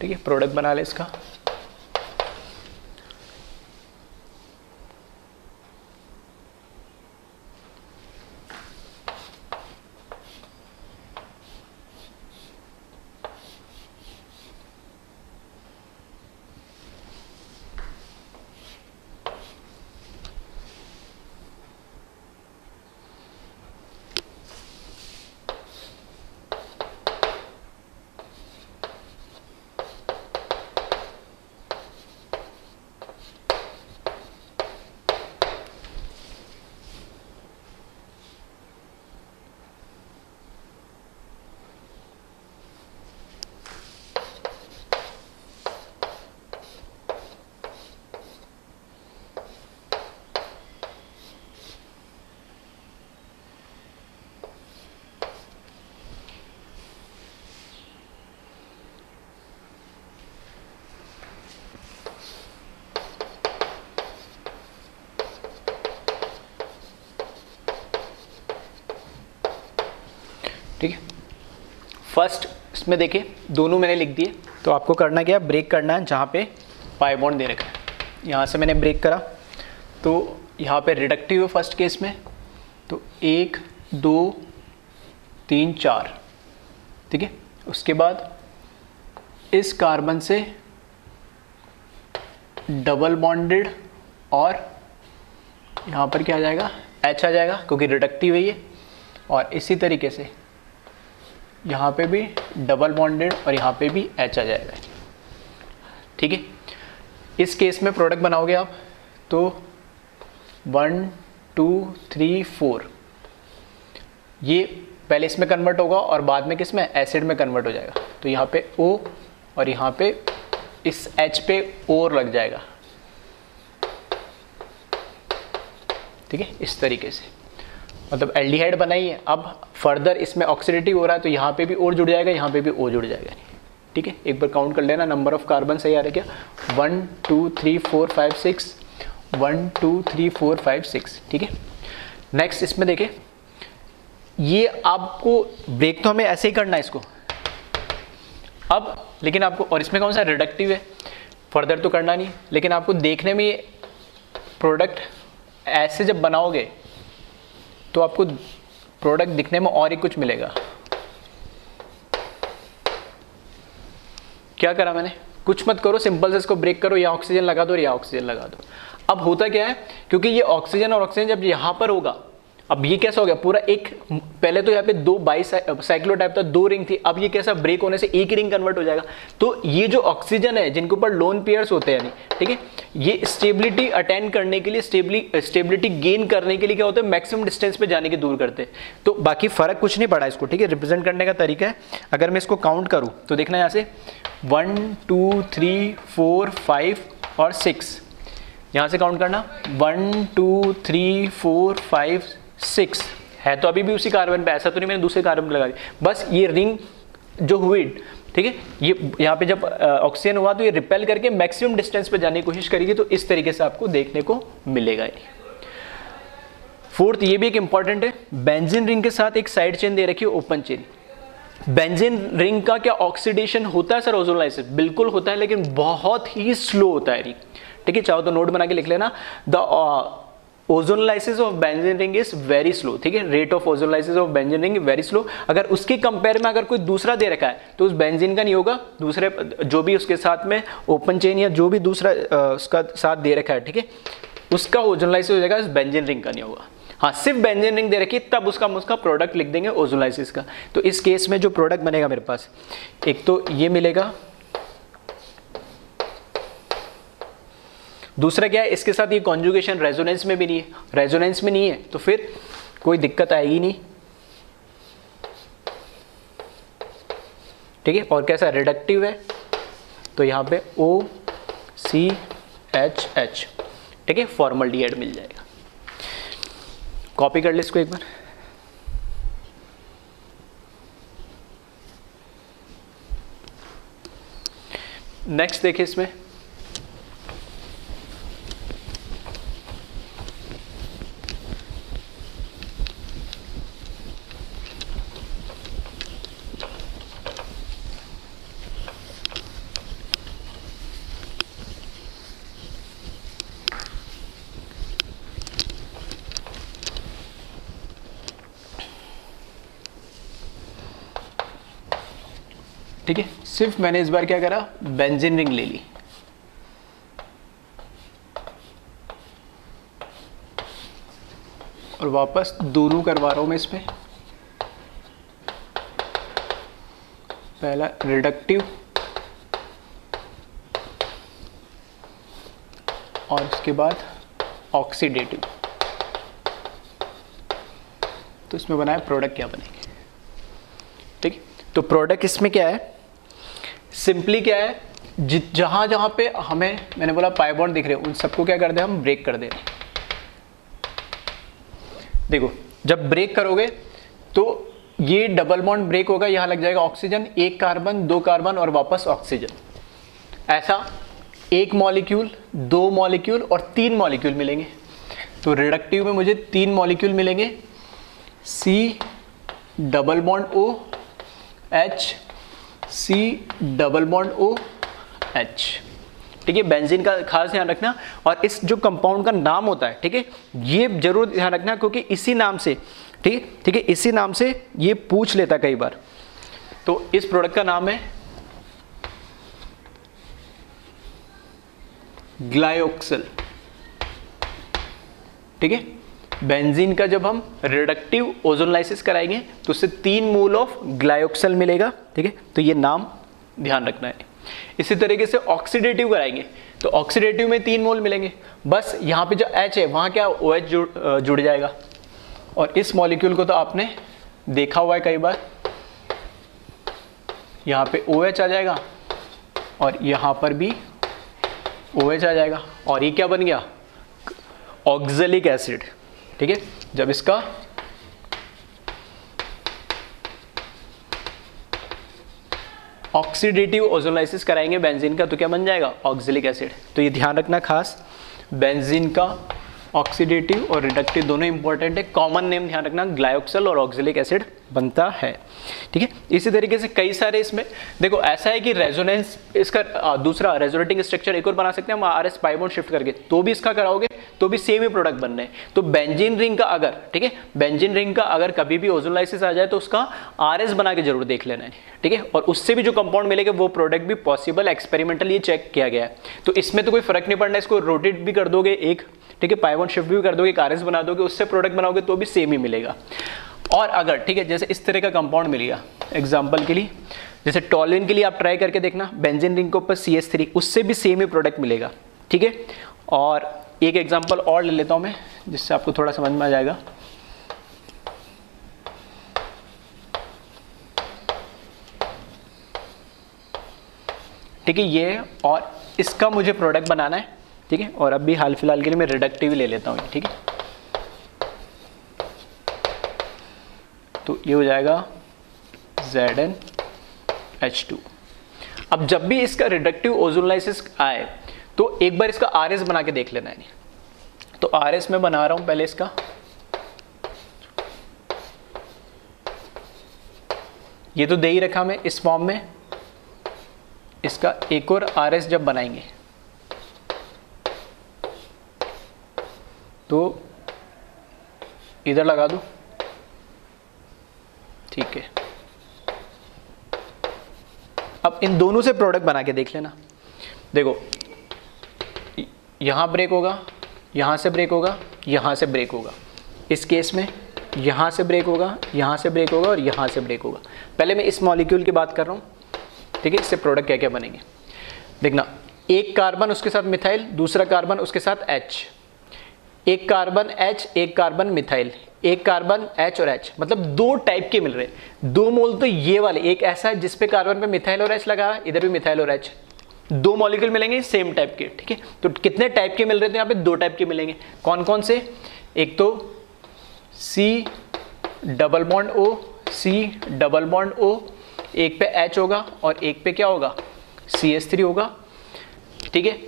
ठीक है, प्रोडक्ट बना ले इसका। ठीक है, फर्स्ट इसमें देखिए दोनों मैंने लिख दिए, तो आपको करना क्या है, ब्रेक करना है जहाँ पे पाई बॉन्ड दे रखा है। यहाँ से मैंने ब्रेक करा तो यहाँ पे रिडक्टिव है फर्स्ट केस में, तो 1 2 3 4, ठीक है। उसके बाद इस कार्बन से डबल बॉन्डेड और यहाँ पर क्या आ जाएगा, H आ जाएगा क्योंकि रिडक्टिव है ये, और इसी तरीके से यहाँ पे भी डबल बॉन्डेड और यहाँ पे भी H आ जाएगा, ठीक है। इस केस में प्रोडक्ट बनाओगे आप तो 1 2 3 4, ये पहले इसमें कन्वर्ट होगा और बाद में किस में, एसिड में कन्वर्ट हो जाएगा। तो यहाँ पे O और यहाँ पे इस H पे और लग जाएगा, ठीक है, इस तरीके से मतलब एल्डिहाइड बनाई है। अब फर्दर इसमें ऑक्सीडेटिव हो रहा है तो यहाँ पे भी और जुड़ जाएगा, यहाँ पे भी O जुड़ जाएगा, ठीक है। एक बार काउंट कर लेना, नंबर ऑफ कार्बन सही आ रहा है क्या, 1 2 3 4 5 6, 1 2 3 4 5 6, ठीक है। नेक्स्ट इसमें देखें, ये आपको ब्रेक तो हमें ऐसे ही करना है इसको अब, लेकिन आपको, और इसमें कौन सा रिडक्टिव है, फर्दर तो करना नहीं, लेकिन आपको देखने में ये प्रोडक्ट ऐसे जब बनाओगे तो आपको प्रोडक्ट दिखने में और ही कुछ मिलेगा। क्या करा मैंने, कुछ मत करो, सिंपल से इसको ब्रेक करो, या ऑक्सीजन लगा दो या ऑक्सीजन लगा दो। अब होता क्या है, क्योंकि ये ऑक्सीजन और ऑक्सीजन जब यहाँ पर होगा, अब ये कैसा हो गया पूरा एक, पहले तो यहाँ पे 2 साइक्लोटाइप था, 2 रिंग थी, अब ये कैसा ब्रेक होने से एक रिंग कन्वर्ट हो जाएगा। तो ये जो ऑक्सीजन है जिनके ऊपर लोन पेयर्स होते हैं, ठीक है, ये स्टेबिलिटी अटेंड करने के लिए, स्टेबिलिटी गेन करने के लिए क्या होता है, मैक्सिमम डिस्टेंस पे जाने की दूर करते हैं। तो बाकी फर्क कुछ नहीं पड़ा इसको, ठीक है, रिप्रेजेंट करने का तरीका है। अगर मैं इसको काउंट करूँ तो देखना यहाँ से 1 2 3 4 5 और 6, यहाँ से काउंट करना 1 2 3 4 5 6 है, तो अभी भी उसी कार्बन पे, ऐसा तो नहीं मैंने दूसरे कार्बन पे लगा दी, बस ये रिंग जो हुई, ठीक है, ये यहाँ पे जब ऑक्सीजन हुआ तो ये रिपेल करके मैक्सिमम डिस्टेंस पे जाने की कोशिश करेगी, तो इस तरीके से आपको देखने को मिलेगा। फोर्थ, ये भी एक इंपॉर्टेंट है, बेंजीन रिंग के साथ एक साइड चेन दे रखी है, ओपन चेन। बेंजीन रिंग का क्या ऑक्सीडेशन होता है सर, ओजोनलाइसिस बिल्कुल होता है, लेकिन बहुत ही स्लो होता है, ठीक है, चाहो तो नोट बना के लिख लेना, the ozonolysis of benzene ring is very slow, ठीक है, rate of ozonolysis of benzene ring very slow. अगर उसके कंपेयर में अगर कोई दूसरा दे रखा है तो उस बेंजीन का नहीं होगा, दूसरे जो भी उसके साथ में ओपन चेन या जो भी दूसरा उसका साथ दे रखा है, ठीक है, उसका ओजोनलाइसिस हो जाएगा, इस बेंजीन रिंग का नहीं होगा। हाँ सिर्फ बेंजीन रिंग दे रखी है तब उसका हम उसका प्रोडक्ट लिख देंगे ओजोलाइसिस का। तो इस केस में जो प्रोडक्ट बनेगा मेरे पास, एक तो ये मिलेगा, दूसरा क्या है, इसके साथ ये कॉन्जुगेशन रेजोनेंस में भी नहीं है, रेजोनेंस में नहीं है तो फिर कोई दिक्कत आएगी नहीं, ठीक है। और कैसा रिडक्टिव है, तो यहाँ पे OCHH, ठीक है, फॉर्मल्डिहाइड मिल जाएगा। कॉपी कर ले इसको एक बार। नेक्स्ट देखिए इसमें, ठीक है, सिर्फ मैंने इस बार क्या करा, बेंजीन रिंग ले ली, और वापस दोनों करवा रहा हूं मैं इसमें। पहला रिडक्टिव और उसके बाद ऑक्सीडेटिव। तो इसमें बनाया प्रोडक्ट क्या बनेंगे, ठीक है। तो प्रोडक्ट इसमें क्या है, सिंपली क्या है, जहां जहां पे हमें, मैंने बोला पाई बॉन्ड दिख रहे हैं, उन सबको क्या कर दे हम, ब्रेक कर दे। देखो जब ब्रेक करोगे तो ये डबल बॉन्ड ब्रेक होगा, यहां लग जाएगा ऑक्सीजन, एक कार्बन, दो कार्बन और वापस ऑक्सीजन। ऐसा एक मॉलिक्यूल, दो मॉलिक्यूल और तीन मॉलिक्यूल मिलेंगे। तो रिडक्टिव में मुझे तीन मॉलिक्यूल मिलेंगे, C double bond O H, C double bond O H, ठीक है। बेंजीन का खास ध्यान रखना, और इस जो कंपाउंड का नाम होता है, ठीक है, ये जरूर ध्यान रखना क्योंकि इसी नाम से, ठीक है, इसी नाम से ये पूछ लेता कई बार। तो इस प्रोडक्ट का नाम है ग्लायोक्सल, ठीक है। बेंजीन का जब हम रिडक्टिव ओजोनलाइसिस कराएंगे तो उससे 3 मोल ऑफ ग्लायोक्सल मिलेगा, ठीक है। तो ये नाम ध्यान रखना है। इसी तरीके से ऑक्सीडेटिव कराएंगे तो ऑक्सीडेटिव में 3 मोल मिलेंगे, बस यहाँ पे जो H है वहाँ क्या OH जुड़ जाएगा। और इस मॉलिक्यूल को तो आपने देखा हुआ है कई बार, यहाँ पे OH आ जाएगा और यहाँ पर भी OH आ जाएगा, और ये क्या बन गया, ऑक्जेलिक एसिड, ठीक है। जब इसका ऑक्सीडेटिव ओजोनलाइसिस कराएंगे बेंजीन का तो क्या बन जाएगा, ऑक्जेलिक एसिड। तो ये ध्यान रखना खास, बेंजीन का ऑक्सीडेटिव और रिडक्टिव दोनों इंपॉर्टेंट है। कॉमन नेम ध्यान रखना, ग्लायोक्सल और ऑक्जेलिक एसिड बनता है, ठीक है। इसी तरीके से कई सारे इसमें देखो ऐसा है कि रेजोनेंस, इसका दूसरा रेजोनेटिंग स्ट्रक्चर एक और बना सकते हैं हम, RS पाई बॉन्ड शिफ्ट करके, तो भी इसका कराओगे तो भी सेम ही प्रोडक्ट बन रहे हैं। तो बेंजीन रिंग का अगर, ठीक है, बेंजीन रिंग का अगर कभी भी ओजोनलाइसिस आ जाए तो उसका RS बना के जरूर देख लेना है, ठीक है। और उससे भी जो कंपाउंड मिलेगा वो प्रोडक्ट भी पॉसिबल, एक्सपेरिमेंटली चेक किया गया है। तो इसमें तो कोई फर्क नहीं पड़ना, इसको रोटेट भी कर दोगे एक, ठीक है, पाई बॉन्ड शिफ्ट भी कर दोगे, RS बना दोगे, उससे प्रोडक्ट बनाओगे तो भी सेम ही मिलेगा। और अगर, ठीक है, जैसे इस तरह का कंपाउंड मिल गया, एग्जांपल के लिए जैसे टॉल्यूइन के लिए आप ट्राई करके देखना, बेंजीन रिंग के ऊपर CH3, उससे भी सेम ही प्रोडक्ट मिलेगा, ठीक है। और एक एग्जांपल और ले लेता हूं मैं जिससे आपको थोड़ा समझ में आ जाएगा। ठीक है, ये और इसका मुझे प्रोडक्ट बनाना है, ठीक है। और अभी हाल फिलहाल के लिए मैं रिडक्टिव ले लेता हूँ, ठीक है। तो ये हो जाएगा ZnH2। अब जब भी इसका रिडक्टिव ओजोनलाइसिस आए तो एक बार इसका RS बना के देख लेना है। तो RS में बना रहा हूं पहले इसका, ये तो दे ही रखा मैं इस फॉर्म में। इसका एक और RS जब बनाएंगे तो इधर लगा दूं, ठीक है। अब इन दोनों से प्रोडक्ट बना के देख लेना। देखो यहां ब्रेक होगा, यहां से ब्रेक होगा, यहां से ब्रेक होगा, इस केस में यहाँ से ब्रेक होगा, यहाँ से ब्रेक होगा और यहाँ से ब्रेक होगा। पहले मैं इस मॉलिक्यूल की बात कर रहा हूँ, ठीक है। इससे प्रोडक्ट क्या क्या बनेंगे देखना, एक कार्बन उसके साथ मिथाइल, दूसरा कार्बन उसके साथ H, एक कार्बन H, एक कार्बन मिथाइल, एक कार्बन H और H, मतलब दो टाइप के मिल रहे हैं। 2 मोल तो ये वाले, एक ऐसा है जिसपे कार्बन पे मिथाइल और H लगा है, इधर भी मिथाइल और H, 2 मॉलिक्यूल मिलेंगे सेम टाइप के, ठीक है। तो कितने टाइप के मिल रहे थे यहाँ पे, 2 टाइप के मिलेंगे। कौन कौन से, एक तो C double bond O, C double bond O, एक पे H होगा और एक पे क्या होगा, CH3 होगा, ठीक है।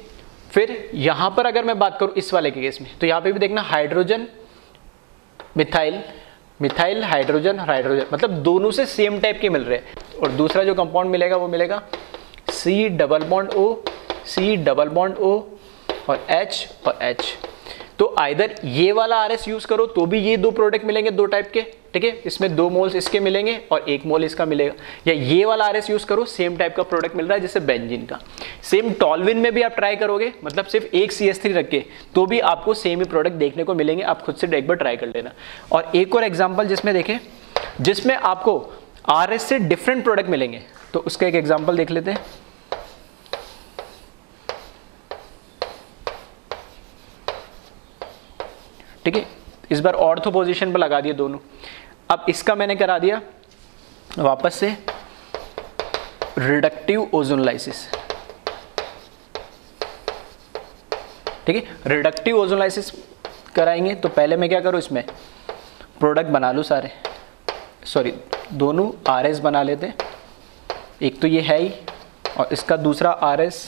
फिर यहां पर अगर मैं बात करूं इस वाले के केस में, तो यहां पे भी देखना hydrogen methyl, methyl hydrogen, hydrogen, मतलब दोनों से सेम टाइप के मिल रहे हैं। और दूसरा जो कंपाउंड मिलेगा वो मिलेगा C double bond O, C double bond O और H और H। तो आइदर ये वाला RS यूज करो तो भी ये 2 प्रोडक्ट मिलेंगे 2 टाइप के, ठीक है। इसमें 2 मोल्स इसके मिलेंगे और 1 मोल इसका मिलेगा, या ये वाला RS यूज करो, सेम टाइप का प्रोडक्ट मिल रहा है जैसे बेंजीन का। सेम टॉल्विन में भी आप ट्राई करोगे, मतलब सिर्फ एक CH3 रख के, तो भी आपको सेम ही प्रोडक्ट देखने को मिलेंगे। आप खुद से एक बार ट्राई कर लेना। और एक और एग्जाम्पल जिसमें देखें, जिसमें आपको RS से डिफरेंट प्रोडक्ट मिलेंगे, तो उसका एक एग्जाम्पल देख लेते हैं। ठीक है, इस बार ऑर्थो पोजीशन पर लगा दिए दोनों। अब इसका मैंने करा दिया वापस से रिडक्टिव ओजोनलाइसिस, ठीक है। रिडक्टिव ओजोनलाइसिस कराएंगे तो पहले मैं क्या करूं, इसमें प्रोडक्ट बना लूं सारे, सॉरी दोनों RS बना लेते हैं। एक तो ये है ही और इसका दूसरा RS,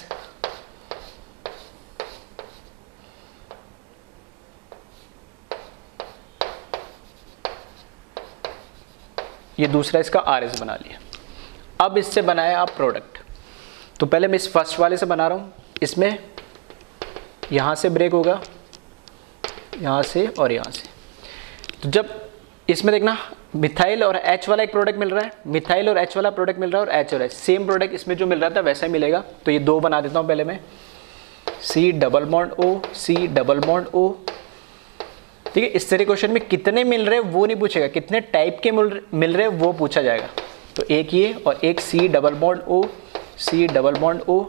ये दूसरा इसका RS बना लिया। अब इससे बनाया आप प्रोडक्ट, तो पहले मैं इस फर्स्ट वाले से बना रहा हूँ। इसमें यहाँ से ब्रेक होगा, यहाँ से और यहाँ से। तो जब इसमें देखना मिथाइल और H वाला एक प्रोडक्ट मिल रहा है, मिथाइल और H वाला प्रोडक्ट मिल रहा है, और H और H सेम प्रोडक्ट इसमें जो मिल रहा था वैसा ही मिलेगा। तो ये 2 बना देता हूँ पहले मैं, C double bond O, C double bond O, ठीक है। इस तरह क्वेश्चन में कितने मिल रहे हैं वो नहीं पूछेगा, कितने टाइप के मिल रहे हैं वो पूछा जाएगा। तो एक ये और एक C double bond O, C double bond O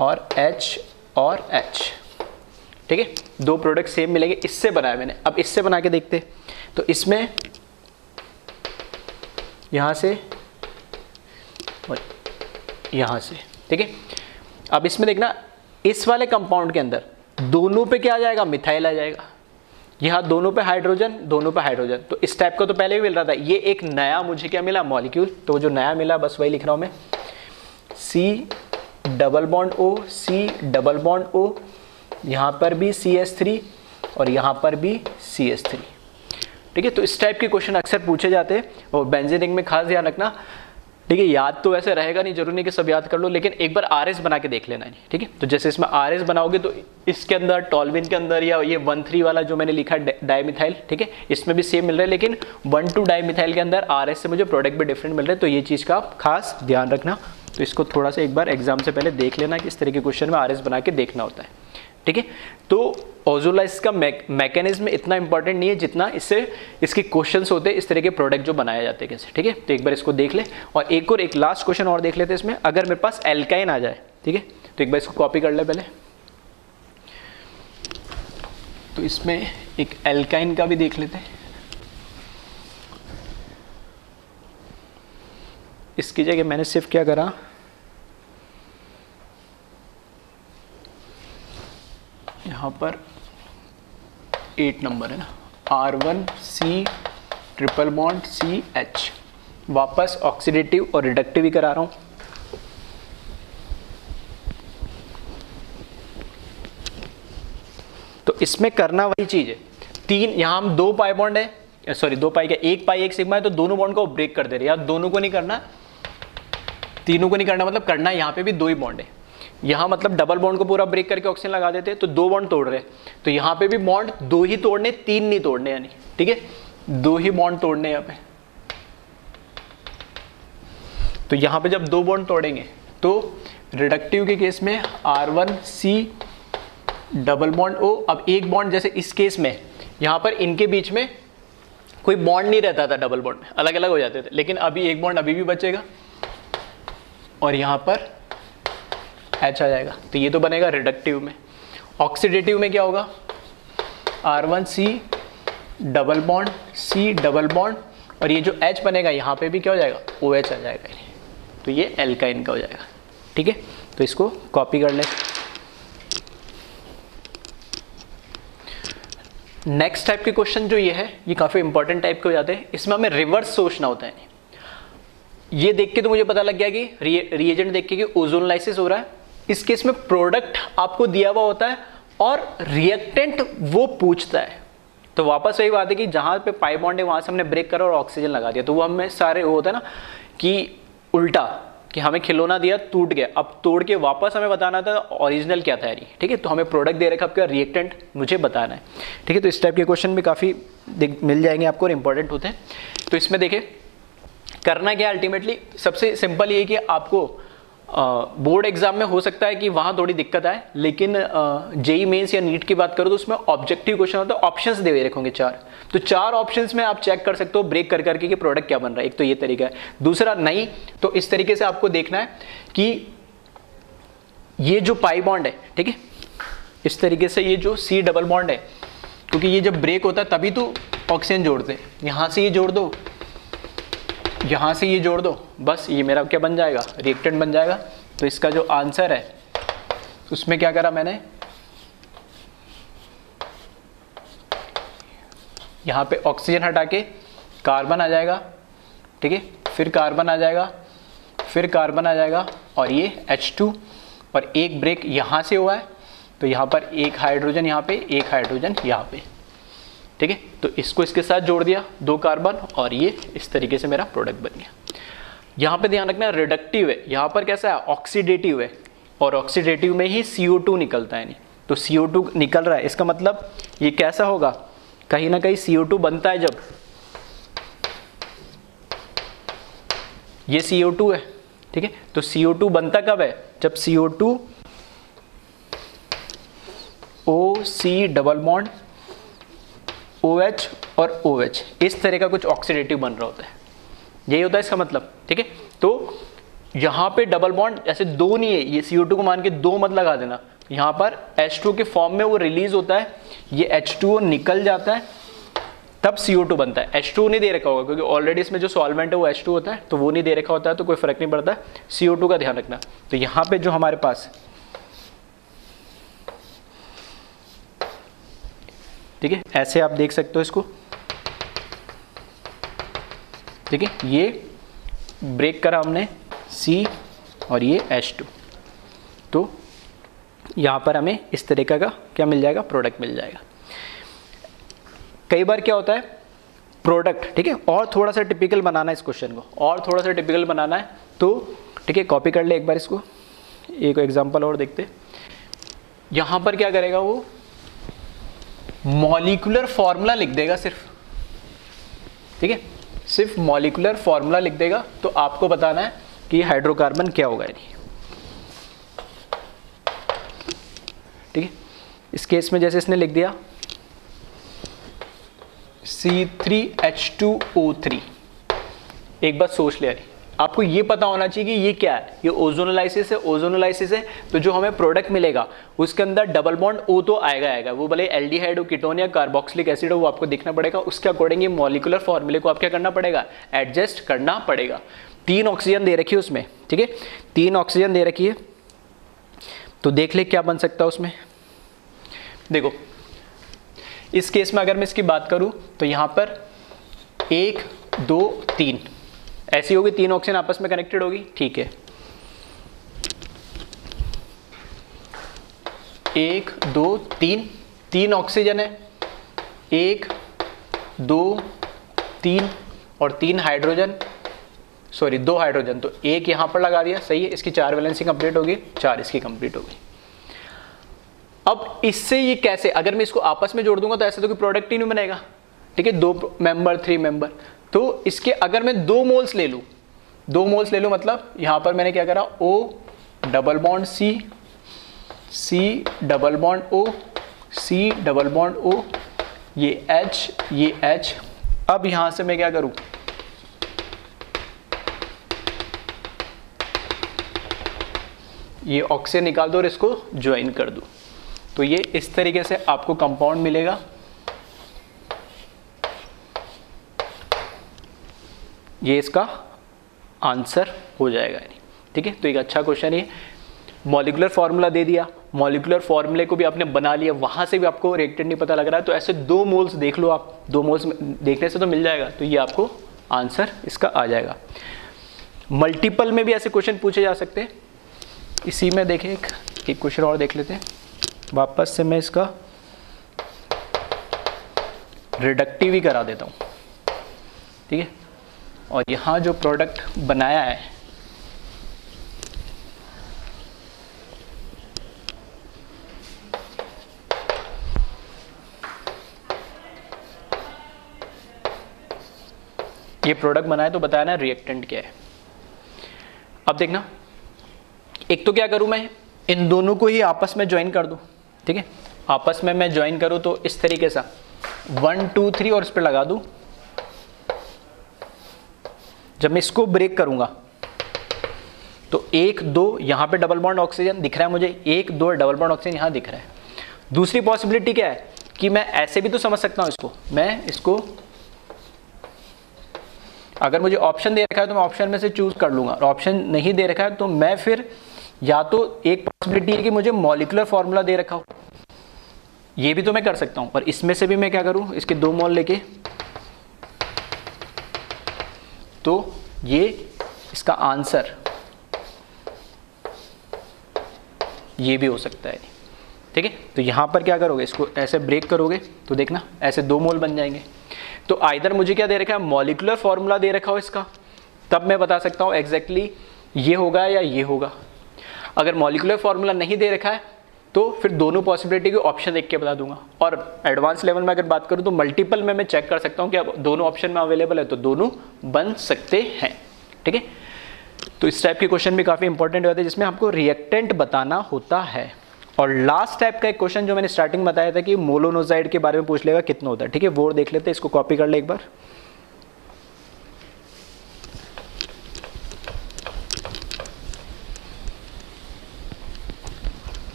और H और H, ठीक है। 2 प्रोडक्ट सेम मिलेंगे। इससे बनाया मैंने, अब इससे बना के देखते। तो इसमें यहाँ से और यहाँ से, ठीक है। अब इसमें देखना इस वाले कंपाउंड के अंदर दोनों पे क्या आ जाएगा, मिथाइल आ जाएगा। यहाँ दोनों पे हाइड्रोजन, दोनों पे हाइड्रोजन। तो इस टाइप का तो पहले भी मिल रहा था, ये एक नया मुझे क्या मिला, मॉलिक्यूल। तो जो नया मिला बस वही लिख रहा हूँ मैं, C double bond O, C double bond O, यहाँ पर भी CH3 और यहाँ पर भी CH3, ठीक है। तो इस टाइप के क्वेश्चन अक्सर पूछे जाते हैं। और बेंजीन में खास ध्यान रखना, ठीक है। याद तो वैसे रहेगा नहीं, जरूरी नहीं कि सब याद कर लो, लेकिन एक बार RS बना के देख लेना है, ठीक है। तो जैसे इसमें RS बनाओगे तो इसके अंदर टॉल्विन के अंदर, या ये 1,3 वाला जो मैंने लिखा डाइमिथाइल, ठीक है, इसमें भी सेम मिल रहा है, लेकिन 1,2 डाइमिथाइल के अंदर RS से मुझे प्रोडक्ट भी डिफरेंट मिल रहे हैं। तो ये चीज़ का आप खास ध्यान रखना। तो इसको थोड़ा सा एक बार एग्जाम से पहले देख लेना कि इस तरह के क्वेश्चन में RS बना के देखना होता है, ठीक है। तो ओजोलाइसिस का मैकेनिज्म इतना इंपॉर्टेंट नहीं है जितना इससे इसके क्वेश्चंस होते हैं, इस तरह के प्रोडक्ट जो बनाए जाते हैं कैसे, ठीक है। तो एक बार इसको देख ले। और एक लास्ट क्वेश्चन और देख लेते हैं इसमें, अगर मेरे पास एल्काइन आ जाए, ठीक है। तो एक बार इसको कॉपी कर ले पहले। तो इसमें एक एल्काइन का भी देख लेते हैं। इसकी जगह मैंने सिर्फ क्या करा, यहाँ पर 8 नंबर है ना, R1C ट्रिपल बॉन्ड CH, वापस ऑक्सीडेटिव और रिडक्टिव ही करा रहा हूँ। तो इसमें करना वही चीज़ है, 3 यहाँ हम 2 पाई बॉन्ड है, सॉरी 2 पाई का 1 पाई 1 सिग्मा है, तो दोनों बॉन्ड को ब्रेक कर दे रहे हैं। यार दोनों को नहीं करना, तीनों को नहीं करना, मतलब करना यहाँ पे भी 2 ही बॉन्ड है। यहाँ मतलब डबल बॉन्ड को पूरा ब्रेक करके ऑक्सीजन लगा देते हैं, तो 2 बॉन्ड तोड़ रहे हैं। तो यहाँ पे भी बॉन्ड 2 ही तोड़ने, 3 नहीं तोड़ने, यानी ठीक है 2 ही बॉन्ड तोड़ने यहाँ पे। तो यहाँ पे जब 2 बॉन्ड तोड़ेंगे तो रिडक्टिव के केस में R1C डबल बॉन्ड O। अब एक बॉन्ड, जैसे इस केस में यहाँ पर इनके बीच में कोई बॉन्ड नहीं रहता था, डबल बॉन्ड में अलग अलग हो जाते थे, लेकिन अभी एक बॉन्ड अभी भी बचेगा और यहाँ पर H आ जाएगा, तो ये तो बनेगा रिडक्टिव में। ऑक्सीडेटिव में क्या होगा, R1C double bond C double bond, और ये जो H बनेगा यहाँ पे भी क्या हो जाएगा, OH आ जाएगा, तो ये एल्काइन का हो जाएगा। ठीक है, तो इसको कॉपी कर लें। नेक्स्ट टाइप के क्वेश्चन जो ये है, ये काफ़ी इंपॉर्टेंट टाइप के हो जाते हैं। इसमें हमें रिवर्स सोचना होता है। ये देख के तो मुझे पता लग गया कि रिएजेंट देख के कि ओजोनलाइसिस हो रहा है। इस केस में प्रोडक्ट आपको दिया हुआ होता है और रिएक्टेंट वो पूछता है। तो वापस वही बात है कि जहाँ पे पाई बॉन्ड है वहाँ से हमने ब्रेक करा और ऑक्सीजन लगा दिया, तो वो हमें सारे वो होता है ना कि उल्टा, कि हमें खिलौना दिया टूट गया, अब तोड़ के वापस हमें बताना था ओरिजिनल क्या था यानी। ठीक है, तो हमें प्रोडक्ट दे रखा, आपका रिएक्टेंट मुझे बताना है। ठीक है, तो इस टाइप के क्वेश्चन भी काफ़ी मिल जाएंगे आपको और इंपॉर्टेंट होते हैं। तो इसमें देखिए करना क्या, अल्टीमेटली सबसे सिंपल ये कि आपको बोर्ड एग्जाम में हो सकता है कि वहाँ थोड़ी दिक्कत आए, लेकिन जेई मेंस या नीट की बात करो तो उसमें ऑब्जेक्टिव क्वेश्चन होता है, ऑप्शंस दे रखेंगे 4, तो 4 ऑप्शंस में आप चेक कर सकते हो ब्रेक कर करके कि प्रोडक्ट क्या बन रहा है। एक तो ये तरीका है, दूसरा नहीं तो इस तरीके से आपको देखना है कि ये जो पाई बॉन्ड है, ठीक है, इस तरीके से ये जो C डबल बॉन्ड है, क्योंकि ये जब ब्रेक होता है तभी तो ऑक्सीजन जोड़ते हैं, यहाँ से ये जोड़ दो, यहाँ से ये जोड़ दो, बस ये मेरा क्या बन जाएगा, रिएक्टेंट बन जाएगा। तो इसका जो आंसर है उसमें क्या करा मैंने, यहाँ पे ऑक्सीजन हटा के कार्बन आ जाएगा, ठीक है, फिर कार्बन आ जाएगा, फिर कार्बन आ जाएगा और ये H2, और एक ब्रेक यहाँ से हुआ है तो यहाँ पर एक हाइड्रोजन यहाँ पे, एक हाइड्रोजन यहाँ पे। ठीक है, तो इसको इसके साथ जोड़ दिया 2 कार्बन और ये इस तरीके से मेरा प्रोडक्ट बन गया। यहाँ पे ध्यान रखना रिडक्टिव है, यहाँ पर कैसा है ऑक्सीडेटिव है, और ऑक्सीडेटिव में ही CO2 निकलता है, नहीं तो CO2 निकल रहा है, इसका मतलब ये कैसा होगा, कहीं ना कहीं CO2 बनता है जब ये CO2 है। ठीक है, तो CO2 बनता कब है, जब CO2 OC double bond OH और OH इस तरह का कुछ ऑक्सीडेटिव बन रहा होता है, यही होता है इसका मतलब। ठीक है, तो यहाँ पे डबल बॉन्ड ऐसे 2 नहीं है, ये CO2 को मान के 2 मत लगा देना, यहाँ पर H2 के फॉर्म में वो रिलीज होता है, ये H2O निकल जाता है, तब CO2 बनता है। H2 नहीं दे रखा होगा क्योंकि ऑलरेडी इसमें जो सॉल्वेंट है वो H2 होता है, तो वो नहीं दे रखा होता है तो कोई फर्क नहीं पड़ता, CO2 का ध्यान रखना। तो यहाँ पे जो हमारे पास, ठीक है, ऐसे आप देख सकते हो इसको, ठीक है, ये ब्रेक करा हमने C और ये H2, तो यहाँ पर हमें इस तरीके का क्या मिल जाएगा, प्रोडक्ट मिल जाएगा। कई बार क्या होता है प्रोडक्ट, ठीक है, और थोड़ा सा टिपिकल बनाना है इस क्वेश्चन को, और थोड़ा सा टिपिकल बनाना है, तो ठीक है कॉपी कर ले एक बार इसको, एक एग्जांपल और देखते। यहाँ पर क्या करेगा वो मॉलिक्यूलर फॉर्मूला लिख देगा सिर्फ, ठीक है, सिर्फ मॉलिक्यूलर फॉर्मूला लिख देगा, तो आपको बताना है कि हाइड्रोकार्बन क्या होगा। ठीक है, इस केस में जैसे इसने लिख दिया C3H2O3, एक बात सोच ले, आपको ये पता होना चाहिए कि ये क्या है, ये ओजोनोलाइसिस है, ओजोनोलाइसिस है तो जो हमें प्रोडक्ट मिलेगा उसके अंदर डबल बॉन्ड O तो आएगा, वो भले एल्डिहाइड हो, कीटोन या कार्बोक्सिलिक एसिड हो, वो आपको देखना पड़ेगा, उसके अकॉर्डिंग ये मॉलिक्यूलर फॉर्मूले को आप क्या करना पड़ेगा, एडजस्ट करना पड़ेगा। 3 ऑक्सीजन दे रखी है उसमें, ठीक है, 3 ऑक्सीजन दे रखी है, तो देख ले क्या बन सकता है उसमें। देखो इस केस में अगर मैं इसकी बात करूं तो यहां पर 1 2 3 ऐसी होगी, 3 ऑक्सीजन आपस में कनेक्टेड होगी, ठीक है, 1 2 3 ऑक्सीजन है, 1 2 3 और 3 हाइड्रोजन, सॉरी 2 हाइड्रोजन, तो 1 यहां पर लगा दिया, सही है, इसकी 4 वैलेंसी कंप्लीट होगी, 4 इसकी कंप्लीट होगी। अब इससे ये कैसे, अगर मैं इसको आपस में जोड़ दूंगा तो ऐसे तो कोई प्रोडक्ट ही नहीं बनेगा, ठीक है, 2 मेंबर 3 मेंबर, तो इसके अगर मैं 2 मोल्स ले लूं, 2 मोल्स ले लूं मतलब यहां पर मैंने क्या करा, O double bond C double bond O, C double bond O, ये H, अब यहां से मैं क्या करूं, ये ऑक्सीजन निकाल दो और इसको ज्वाइन कर दूं, तो ये इस तरीके से आपको कंपाउंड मिलेगा। ये इसका आंसर हो जाएगा, ठीक है। तो एक अच्छा क्वेश्चन है। मॉलिक्यूलर फार्मूला दे दिया, मॉलिक्यूलर फार्मूले को भी आपने बना लिया, वहां से भी आपको रिएक्टेंट नहीं पता लग रहा है, तो ऐसे 2 मोल्स देख लो आप, 2 मोल्स देखने से तो मिल जाएगा, तो ये आपको आंसर इसका आ जाएगा। मल्टीपल में भी ऐसे क्वेश्चन पूछे जा सकते हैं। इसी में देखें एक क्वेश्चन और देख लेते हैं, वापस से मैं इसका रिडक्टिव ही करा देता हूँ, ठीक है। और यहाँ जो प्रोडक्ट बनाया है, ये प्रोडक्ट बनाया तो बताया ना रिएक्टेंट क्या है। अब देखना, एक तो क्या करूं मैं, इन दोनों को ही आपस में ज्वाइन कर दूं, ठीक है। आपस में मैं ज्वाइन करूं तो इस तरीके से 1 2 3 और इस पर लगा दूं। जब मैं इसको ब्रेक करूंगा तो 1 2 यहां पे डबल बॉन्ड ऑक्सीजन दिख रहा है मुझे, 1 2 डबल बॉन्ड ऑक्सीजन यहां दिख रहा है। दूसरी पॉसिबिलिटी क्या है कि मैं ऐसे भी तो समझ सकता हूं इसको, मैं इसको अगर मुझे ऑप्शन दे रखा है तो मैं ऑप्शन में से चूज कर लूंगा, और ऑप्शन नहीं दे रखा है तो मैं फिर या तो एक पॉसिबिलिटी है कि मुझे मॉलिक्यूलर फार्मूला दे रखा हो, ये भी तो मैं कर सकता हूं, और इसमें से भी मैं क्या करूं, इसके 2 मोल लेके, तो ये इसका आंसर ये भी हो सकता है, ठीक है। तो यहां पर क्या करोगे, इसको ऐसे ब्रेक करोगे तो देखना ऐसे 2 मोल बन जाएंगे। तो आइदर मुझे क्या दे रखा है, मॉलिक्यूलर फार्मूला दे रखा हो इसका, तब मैं बता सकता हूं एग्जैक्टली ये होगा या ये होगा। अगर मॉलिक्यूलर फार्मूला नहीं दे रखा है तो फिर दोनों पॉसिबिलिटी के ऑप्शन देख के बता दूंगा। और एडवांस लेवल में अगर बात करूं तो मल्टीपल में मैं चेक कर सकता हूं कि अब दोनों ऑप्शन में अवेलेबल है तो दोनों बन सकते हैं, ठीक है। तो इस टाइप के क्वेश्चन भी काफी इंपॉर्टेंट होते हैं जिसमें आपको रिएक्टेंट बताना होता है। और लास्ट टाइप का एक क्वेश्चन जो मैंने स्टार्टिंग में बताया था कि मोलोनोजाइड के बारे में पूछ लेगा कितना होता है, ठीक है, वो देख लेते हैं। इसको कॉपी कर ले एक बार।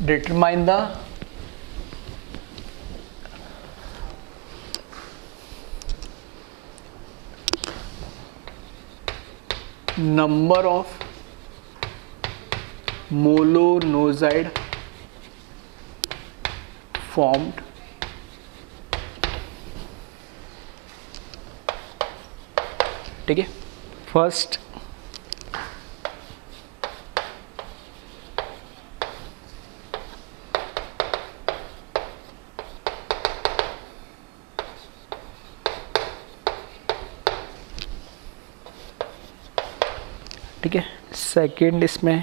Determine the number of mononucleotide formed ठीक है। फर्स्ट ठीक है, सेकंड इसमें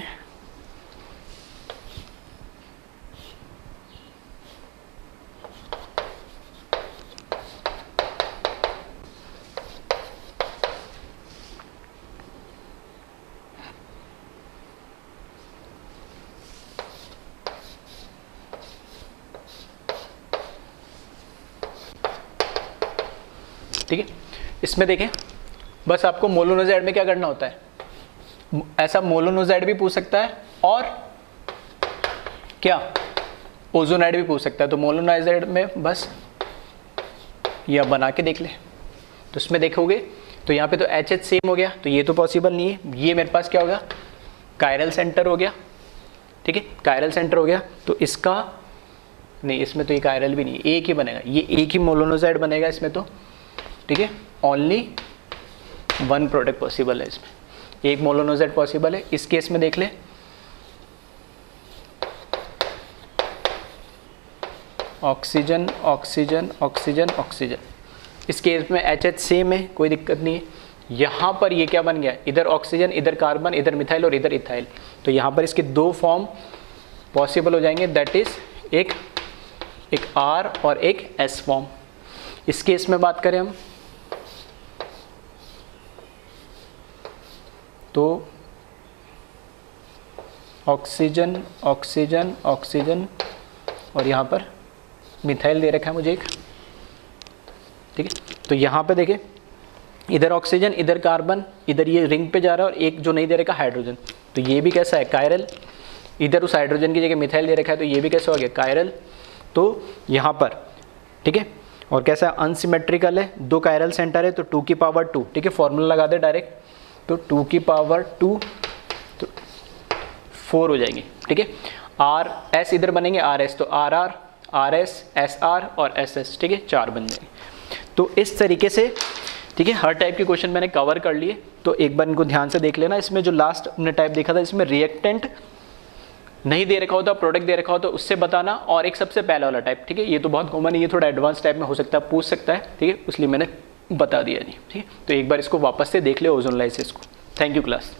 ठीक है। इसमें देखें, बस आपको मोलोनोजाइड में क्या करना होता है, ऐसा मोलोनोजाइड भी पूछ सकता है और क्या ओजोनाइड भी पूछ सकता है। तो मोलोनोजाइड में बस यह बना के देख ले, तो इसमें देखोगे तो यहाँ पे तो एच सेम हो गया, तो ये तो पॉसिबल नहीं है। ये मेरे पास क्या होगा, कायरल सेंटर हो गया, ठीक है, कायरल सेंटर हो गया। तो इसका नहीं, इसमें तो ये कायरल भी नहीं, एक ही बनेगा, ये एक ही मोलोनोजाइड बनेगा इसमें तो, ठीक है। ओनली 1 प्रोडक्ट पॉसिबल है इसमें, एक मोलोनोजाइड पॉसिबल है। इस केस में देख ले, ऑक्सीजन ऑक्सीजन ऑक्सीजन ऑक्सीजन, इस केस में एच सेम है, कोई दिक्कत नहीं है। यहाँ पर ये क्या बन गया, इधर ऑक्सीजन, इधर कार्बन, इधर मिथाइल और इधर इथाइल, तो यहाँ पर इसके 2 फॉर्म पॉसिबल हो जाएंगे, दैट इज एक R और एक S फॉर्म। इस केस में बात करें हम तो ऑक्सीजन ऑक्सीजन ऑक्सीजन और यहाँ पर मिथाइल दे रखा है मुझे एक, ठीक है। तो यहाँ पे देखिए इधर ऑक्सीजन, इधर कार्बन, इधर ये रिंग पे जा रहा है और एक जो नहीं दे रखा हाइड्रोजन, तो ये भी कैसा है कायरल। इधर उस हाइड्रोजन की जगह मिथाइल दे रखा है तो ये भी कैसा हो गया कायरल। तो यहाँ पर ठीक है, और कैसा अनसिमेट्रिकल है, 2 कायरल सेंटर है तो 2 की पावर 2, ठीक है, फॉर्मूला लगा दे डायरेक्ट, तो 2 की पावर 2 तो 4 हो जाएंगे, ठीक है। आर एस इधर बनेंगे आर एस, तो R R R S S R और एस एस, ठीक है, 4 बन जाएंगे। तो इस तरीके से ठीक है हर टाइप के क्वेश्चन मैंने कवर कर लिए। तो एक बार इनको ध्यान से देख लेना। इसमें जो लास्ट हमने टाइप देखा था इसमें रिएक्टेंट नहीं दे रखा होता, प्रोडक्ट दे रखा होता, उससे बताना, और एक सबसे पहला वाला टाइप, ठीक है, ये तो बहुत कॉमन है, ये थोड़ा एडवांस टाइप में हो सकता है, पूछ सकता है, ठीक है, इसलिए मैंने बता दिया नहीं, ठीक है। तो एक बार इसको वापस से देख ले ओजोन लाइसिस को। Thank you class.